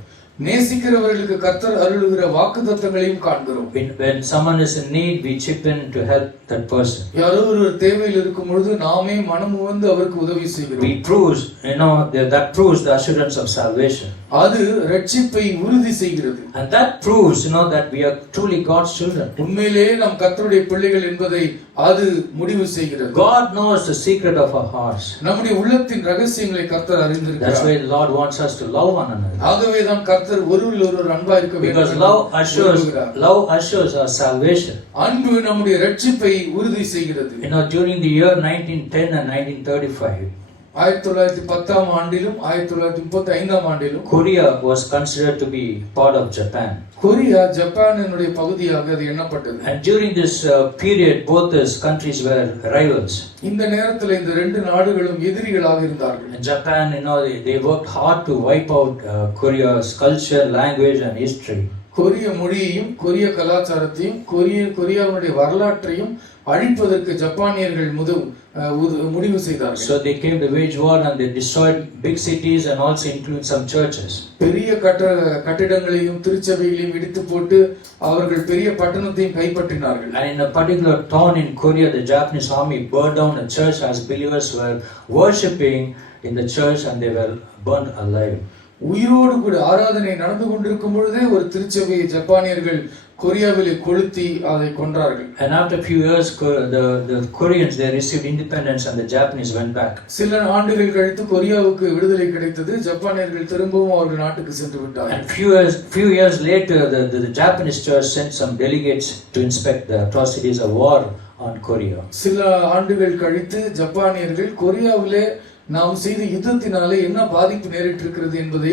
நேசிக்கிறவர்களுக்கு கர்த்தர் அருளுகிற வாக்குத்தத்தங்களையும் காண்கிறோம். When someone is in need, we chip in to help that person. யாரோ ஒரு தேவையில் இருக்கும் பொழுது நாமே மனமுவந்து அவருக்கு உதவி செய்கிறோம். We proves, that proves the assurance of salvation. அது ரட்சிப்பை உறுதி செய்கிறது. And that proves, that we are truly God's children. உண்மையிலேயே நாம் கர்த்தருடைய பிள்ளைகள் என்பதை அது முடிவு செய்கிறது. God knows the secret of our hearts. நம்முடைய உள்ளத்தின் ரகசியங்களை கர்த்தர் That's அறிந்திருக்கிறார். why the Lord wants us to love one another. ஆகவே தான் கர்த்தர் ஒருவரில் ஒருவர் அன்பா இருக்க வேண்டும் Because என்று விரும்புகிறார். love assures our salvation. அன்பு நம்முடைய ரட்சிப்பை உறுதி செய்கிறது. You know, during the year 1910 and 1935, 1910ஆம் ஆண்டிலும் 1935ஆம் ஆண்டிலும் Korea was considered to be part of Japan. Korea ஜப்பானினுடைய பகுதியாக அது எண்ணப்பட்டது. And during this period, both these countries were rivals. இந்த நேரத்தில் இந்த ரெண்டு நாடுகளும் எதிரிகளாக இருந்தார்கள். In Japan, you know, they worked hard to wipe out Korea's culture, language, and history. கொரிய மொழியையும் கொரிய கலாச்சாரத்தையும் கொரியாவுடைய வரலாற்றையும் அழிப்பதற்கு ஜப்பானியர்கள் முடிவு செய்தார்கள். So they came to wage war and they destroyed big cities and also include some churches. பெரிய கட்டிடங்களையும் திருச்சபைகளையும் இடித்து போட்டு அவர்கள் பெரிய பட்டணத்தையும் கைப்பற்றினார்கள். And in a particular town in Korea, the Japanese army burned down a church as believers were worshipping in the church and they were burnt alive. உயிரோடு கூட ஆராதனை நடந்து கொண்டிருக்கும் பொழுதே ஒரு திருச்சபையை ஜப்பானியர்கள் கொரியாவிலே கொளுத்தி அதை கொன்றார்கள். And after a few years, the Koreans, they received independence and the Japanese went back. சில ஆண்டுகள் கழித்து கொரியாவுக்கு விடுதலை கிடைத்தது. ஜப்பானியர்கள் திரும்பவும் அவர்கள் நாட்டுக்கு சென்று விட்டார்கள். And few years later, the Japanese church sent some delegates to inspect the atrocities of war on Korea. சில ஆண்டுகள் கழித்து ஜப்பானியர்கள் கொரியாவிலே நாம் செய்த யுத்தத்தினாலே என்ன பாதிப்பு நேரிட்டிருக்கிறது என்பதை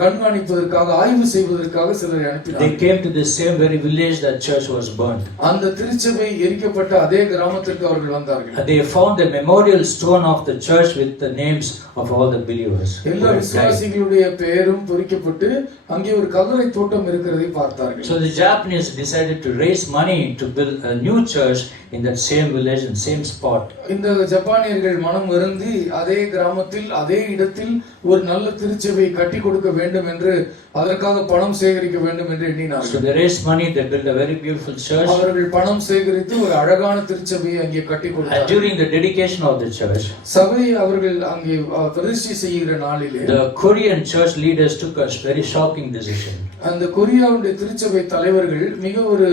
கண்காணிப்பதற்காக ஆய்வு செய்வதற்காக சிலரை அனுப்பினார். They came to the same very village that church was burned. அந்த திருச்சபை எரிக்கப்பட்ட அதே கிராமத்திற்கு அவர்கள் வந்தார்கள். They found the memorial stone of the church with the names of all the believers. எல்லா விசுவாசிகளுடைய பெயரும் பொறிக்கப்பட்டு அங்கே ஒரு கல்லறை தோட்டம் இருக்கிறதை பார்த்தார்கள். So the Japanese decided to raise money to build a new church in that same village and same spot. இந்த ஜப்பானியர்கள் மனம் வருந்தி அதே கிராமத்தில் அதே இடத்தில் ஒரு நல்ல திருச்சபையை கட்டி கொடுக்க வேண்டும் என்று அதற்காக பணம் சேகரிக்க வேண்டும் என்று எண்ணினார்கள். So they raised money, they built a very beautiful church. அவர்கள் பணம் சேகரித்து ஒரு அழகான திருச்சபையை அங்கே கட்டி கொடுத்தார்கள். And during the dedication of the church, சபையை அவர்கள் அங்கே பிரதிஷ்டை செய்கிற நாளிலே the Korean church leaders took a very shocking decision. அந்த கொரியாவுடைய திருச்சபை தலைவர்கள் மிக ஒரு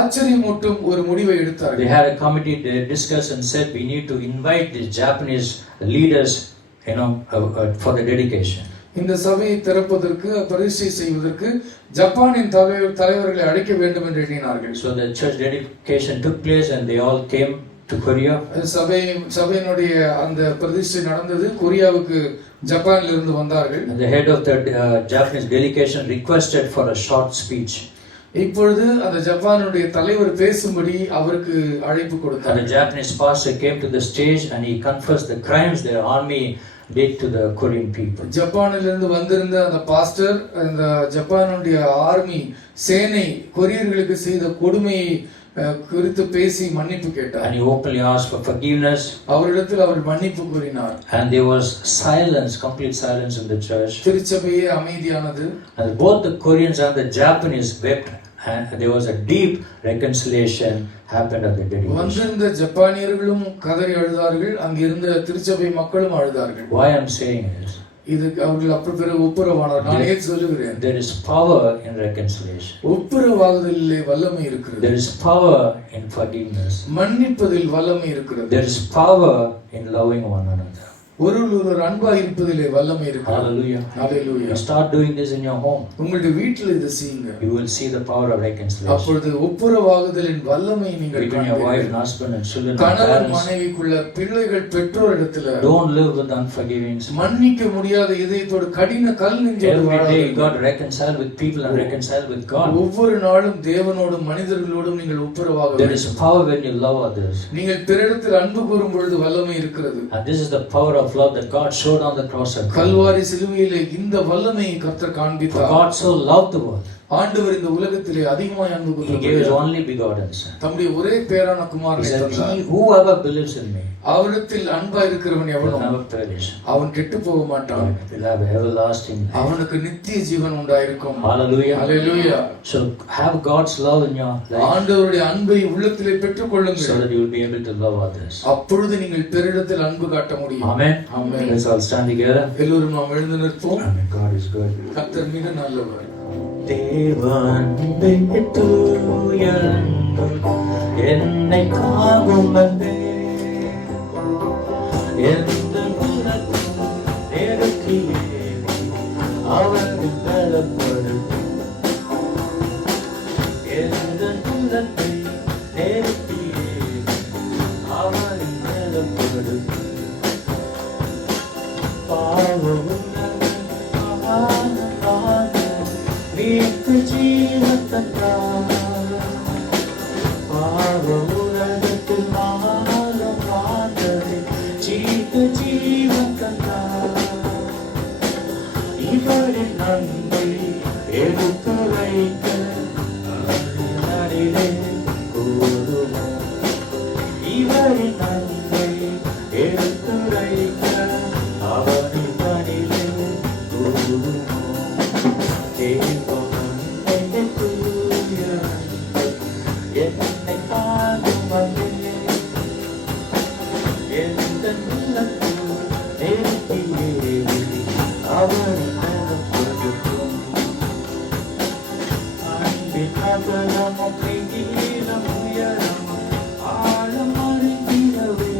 ஆச்சரியமூட்டும் ஒரு முடிவை எடுத்தார்கள். They had a committee, they discussed and said we need to invite the Japanese leaders, for the dedication. இந்த சபையை திறப்பதற்கு பிரதிஷ்டை செய்வதற்கு ஜப்பானின் தலைவர்களை அழைக்க வேண்டும் என்று எண்ணினார்கள். So the church dedication took place and they all came to Korea. சபையினுடைய அந்த பிரதிஷ்டை நடந்தது. கொரியாவுக்கு ஜப்பானில் இருந்து வந்தார்கள். And the head of the Japanese delegation requested for a short speech. இப்பொழுது அந்த ஜப்பானுடைய தலைவர் பேசும்படி அவருக்கு அழைப்பு கொடுத்தார். And the Japanese pastor came to the stage and he confessed the crimes their army did to the Korean people. ஜப்பானிலிருந்து வந்திருந்த அந்த pastor அந்த ஜப்பானுடைய ஆர்மி சேனை கொரியர்களுக்கு செய்த கொடுமையை குறித்து பேசி மன்னிப்பு கேட்டார். And he openly asked for forgiveness. அவரிடத்தில் அவர் மன்னிப்பு கூறினார். And there was silence, complete silence in the church. திருச்சபையே அமைதியானது. And both the Koreans and the Japanese wept. And there was a deep reconciliation happened at the dedication. வந்திருந்த ஜப்பானியர்களும் கதறி அழுதார்கள். அங்க இருந்த திருச்சபை மக்களும் அழுதார்கள். Why I'm saying is, இது அவர்கள் அப்படி ஒப்புரவானார். நான் ஏன் சொல்லுகிறேன், there is power in reconciliation. ஒப்புரவாகுதலிலே வல்லமை இருக்கிறது. There is power in forgiveness. மன்னிப்பதில் வல்லமை இருக்கிறது. There is power in loving one another. ஒருவர் அன்பாய் இருப்பதிலே வல்லமை இருக்கிறது. Hallelujah. Hallelujah. You start doing this in your home. உங்களுடைய வீட்டில் இதை செய்யுங்க. You will see the power of reconciliation. அப்பொழுது ஒப்புரவாகுதலின் வல்லமை நீங்கள் Between your wife and காண்பீர்கள். husband and children and கணவன் parents. மனைவிக்குள்ள பிள்ளைகள் பெற்றோரிடத்துல Don't live with unforgiving. மன்னிக்க முடியாத இதயத்தோடு கடின கல் நெஞ்சோடு Every day you got வாழாதீர்கள். to reconcile with people and reconcile with God. ஒவ்வொரு நாளும் தேவனோடும் மனிதர்களோடும் நீங்கள் ஒப்புரவாக There is வேண்டும். power when you love others. நீங்கள் பிறரிடத்தில் அன்பு கூறும் பொழுது வல்லமை இருக்கிறது. And this is the power of love that God showed on the cross at Calvary. Kalvari சிலுவையிலே இந்த வல்லமையை கர்த்தர் For காண்பித்தார். God so loved the world, ஆண்டவர் இந்த உலகத்திலே அதிகமாய் அன்பு He gave His கூர்ந்தார். only begotten Son. தம்முடைய ஒரே பேரான He குமாரனை said, தந்தார். whoever believes in me அவரிடத்தில் அன்பா இருக்கிறவன் will எவனோ never perish, அவன் கெட்டு போக மாட்டான். but will have everlasting life. அவனுக்கு நித்திய ஜீவன் உண்டாயிருக்கும். Hallelujah. Hallelujah. So have God's love in your life ஆண்டவருடைய அன்பை உள்ளத்திலே பெற்றுக் so கொள்ளுங்கள். that you will be able to love others. அப்பொழுது நீங்கள் பிறரிடத்தில் அன்பு காட்ட முடியும். Amen. Amen. Let's all stand together. எல்லோரும் நாம் எழுந்து நிற்போம். Amen. God is good. கர்த்தர் மிக நல்லவர். தேவன் தூயன் என்னை காக்கும் அன்பே எந்த உள்ளத்தில் நெருக்கியே அவரின் பலப்படுத்தும் எந்த உள்ளத்தை நெருக்கியே அவரின் பலப்படுத்தும் பாவம் வீட்டு ஜீவத்தன்றார் பாவ உலகத்தில் மாலம் வாழ்ந்ததை ஜீவ ஜீவத்தன்றார் இவரின் நன்மை எடுத்துரைக்க நடிலே கூறுவோம் இவரின் நன்மை எடுத்துரைக்க அவரின் நடிலே கூறுவோம் என்னை காக்கும் அன்பே எந்த உள்ளத்தில் நெருக்கியே அவரை பலப்படுத்தும் அன்பின் அகலமும் நீளம் உயரமும் ஆழம் அறிந்திடவே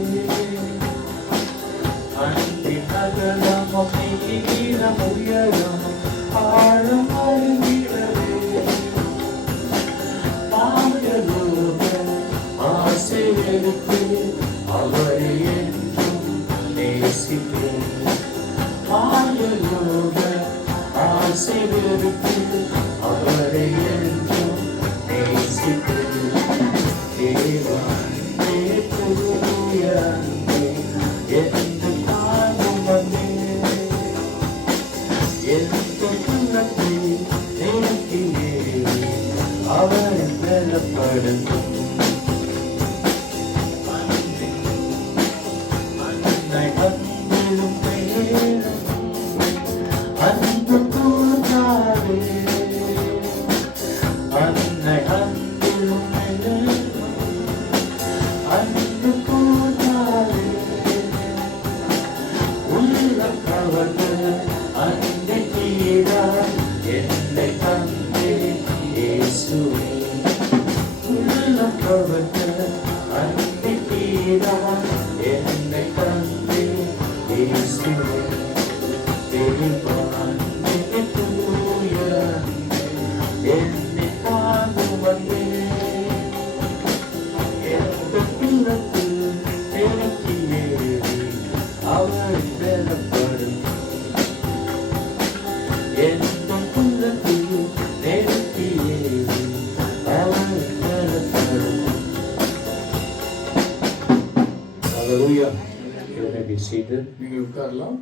அன்பின் அகலமும் நீளம் உயரமும் ஆழம் அறிந்திடவே ஆசையெடுத்து அவரை என்றும் நேசிப்பேன் ஆயலோக ஆசையெடுத்து அவரை என்றும் நேசிப்பேன் தேவன் தேற்றுய எந்த காணும் வந்தே எந்த உள்ளத்தை நேர்த்தியே அவரை பலப்படுத்தும் அன்பிலும் பெயரும் அன்பு கூர்ந்தாரே அன்னை அன்பிலும் பெயரும் அன்பு கூர்ந்தாரே உள்ள கவர்ந்து அன்னை கீழா என்னை தந்தே இயேசுவே உள்ள கவர்ந்து அன்னை கீழா என்னை தந்தே இயேசுவே தேவன் தூய என்னை காக்கும் அன்பே எந்த உள்ளத்தில் நெருக்கியே அவரை பலப்படுத்தும் எந்த உள்ளத்தில் நெருக்கியே அவரை பலப்படுத்தும். Hallelujah. You may be seated. நீங்கள் உட்காரலாம்.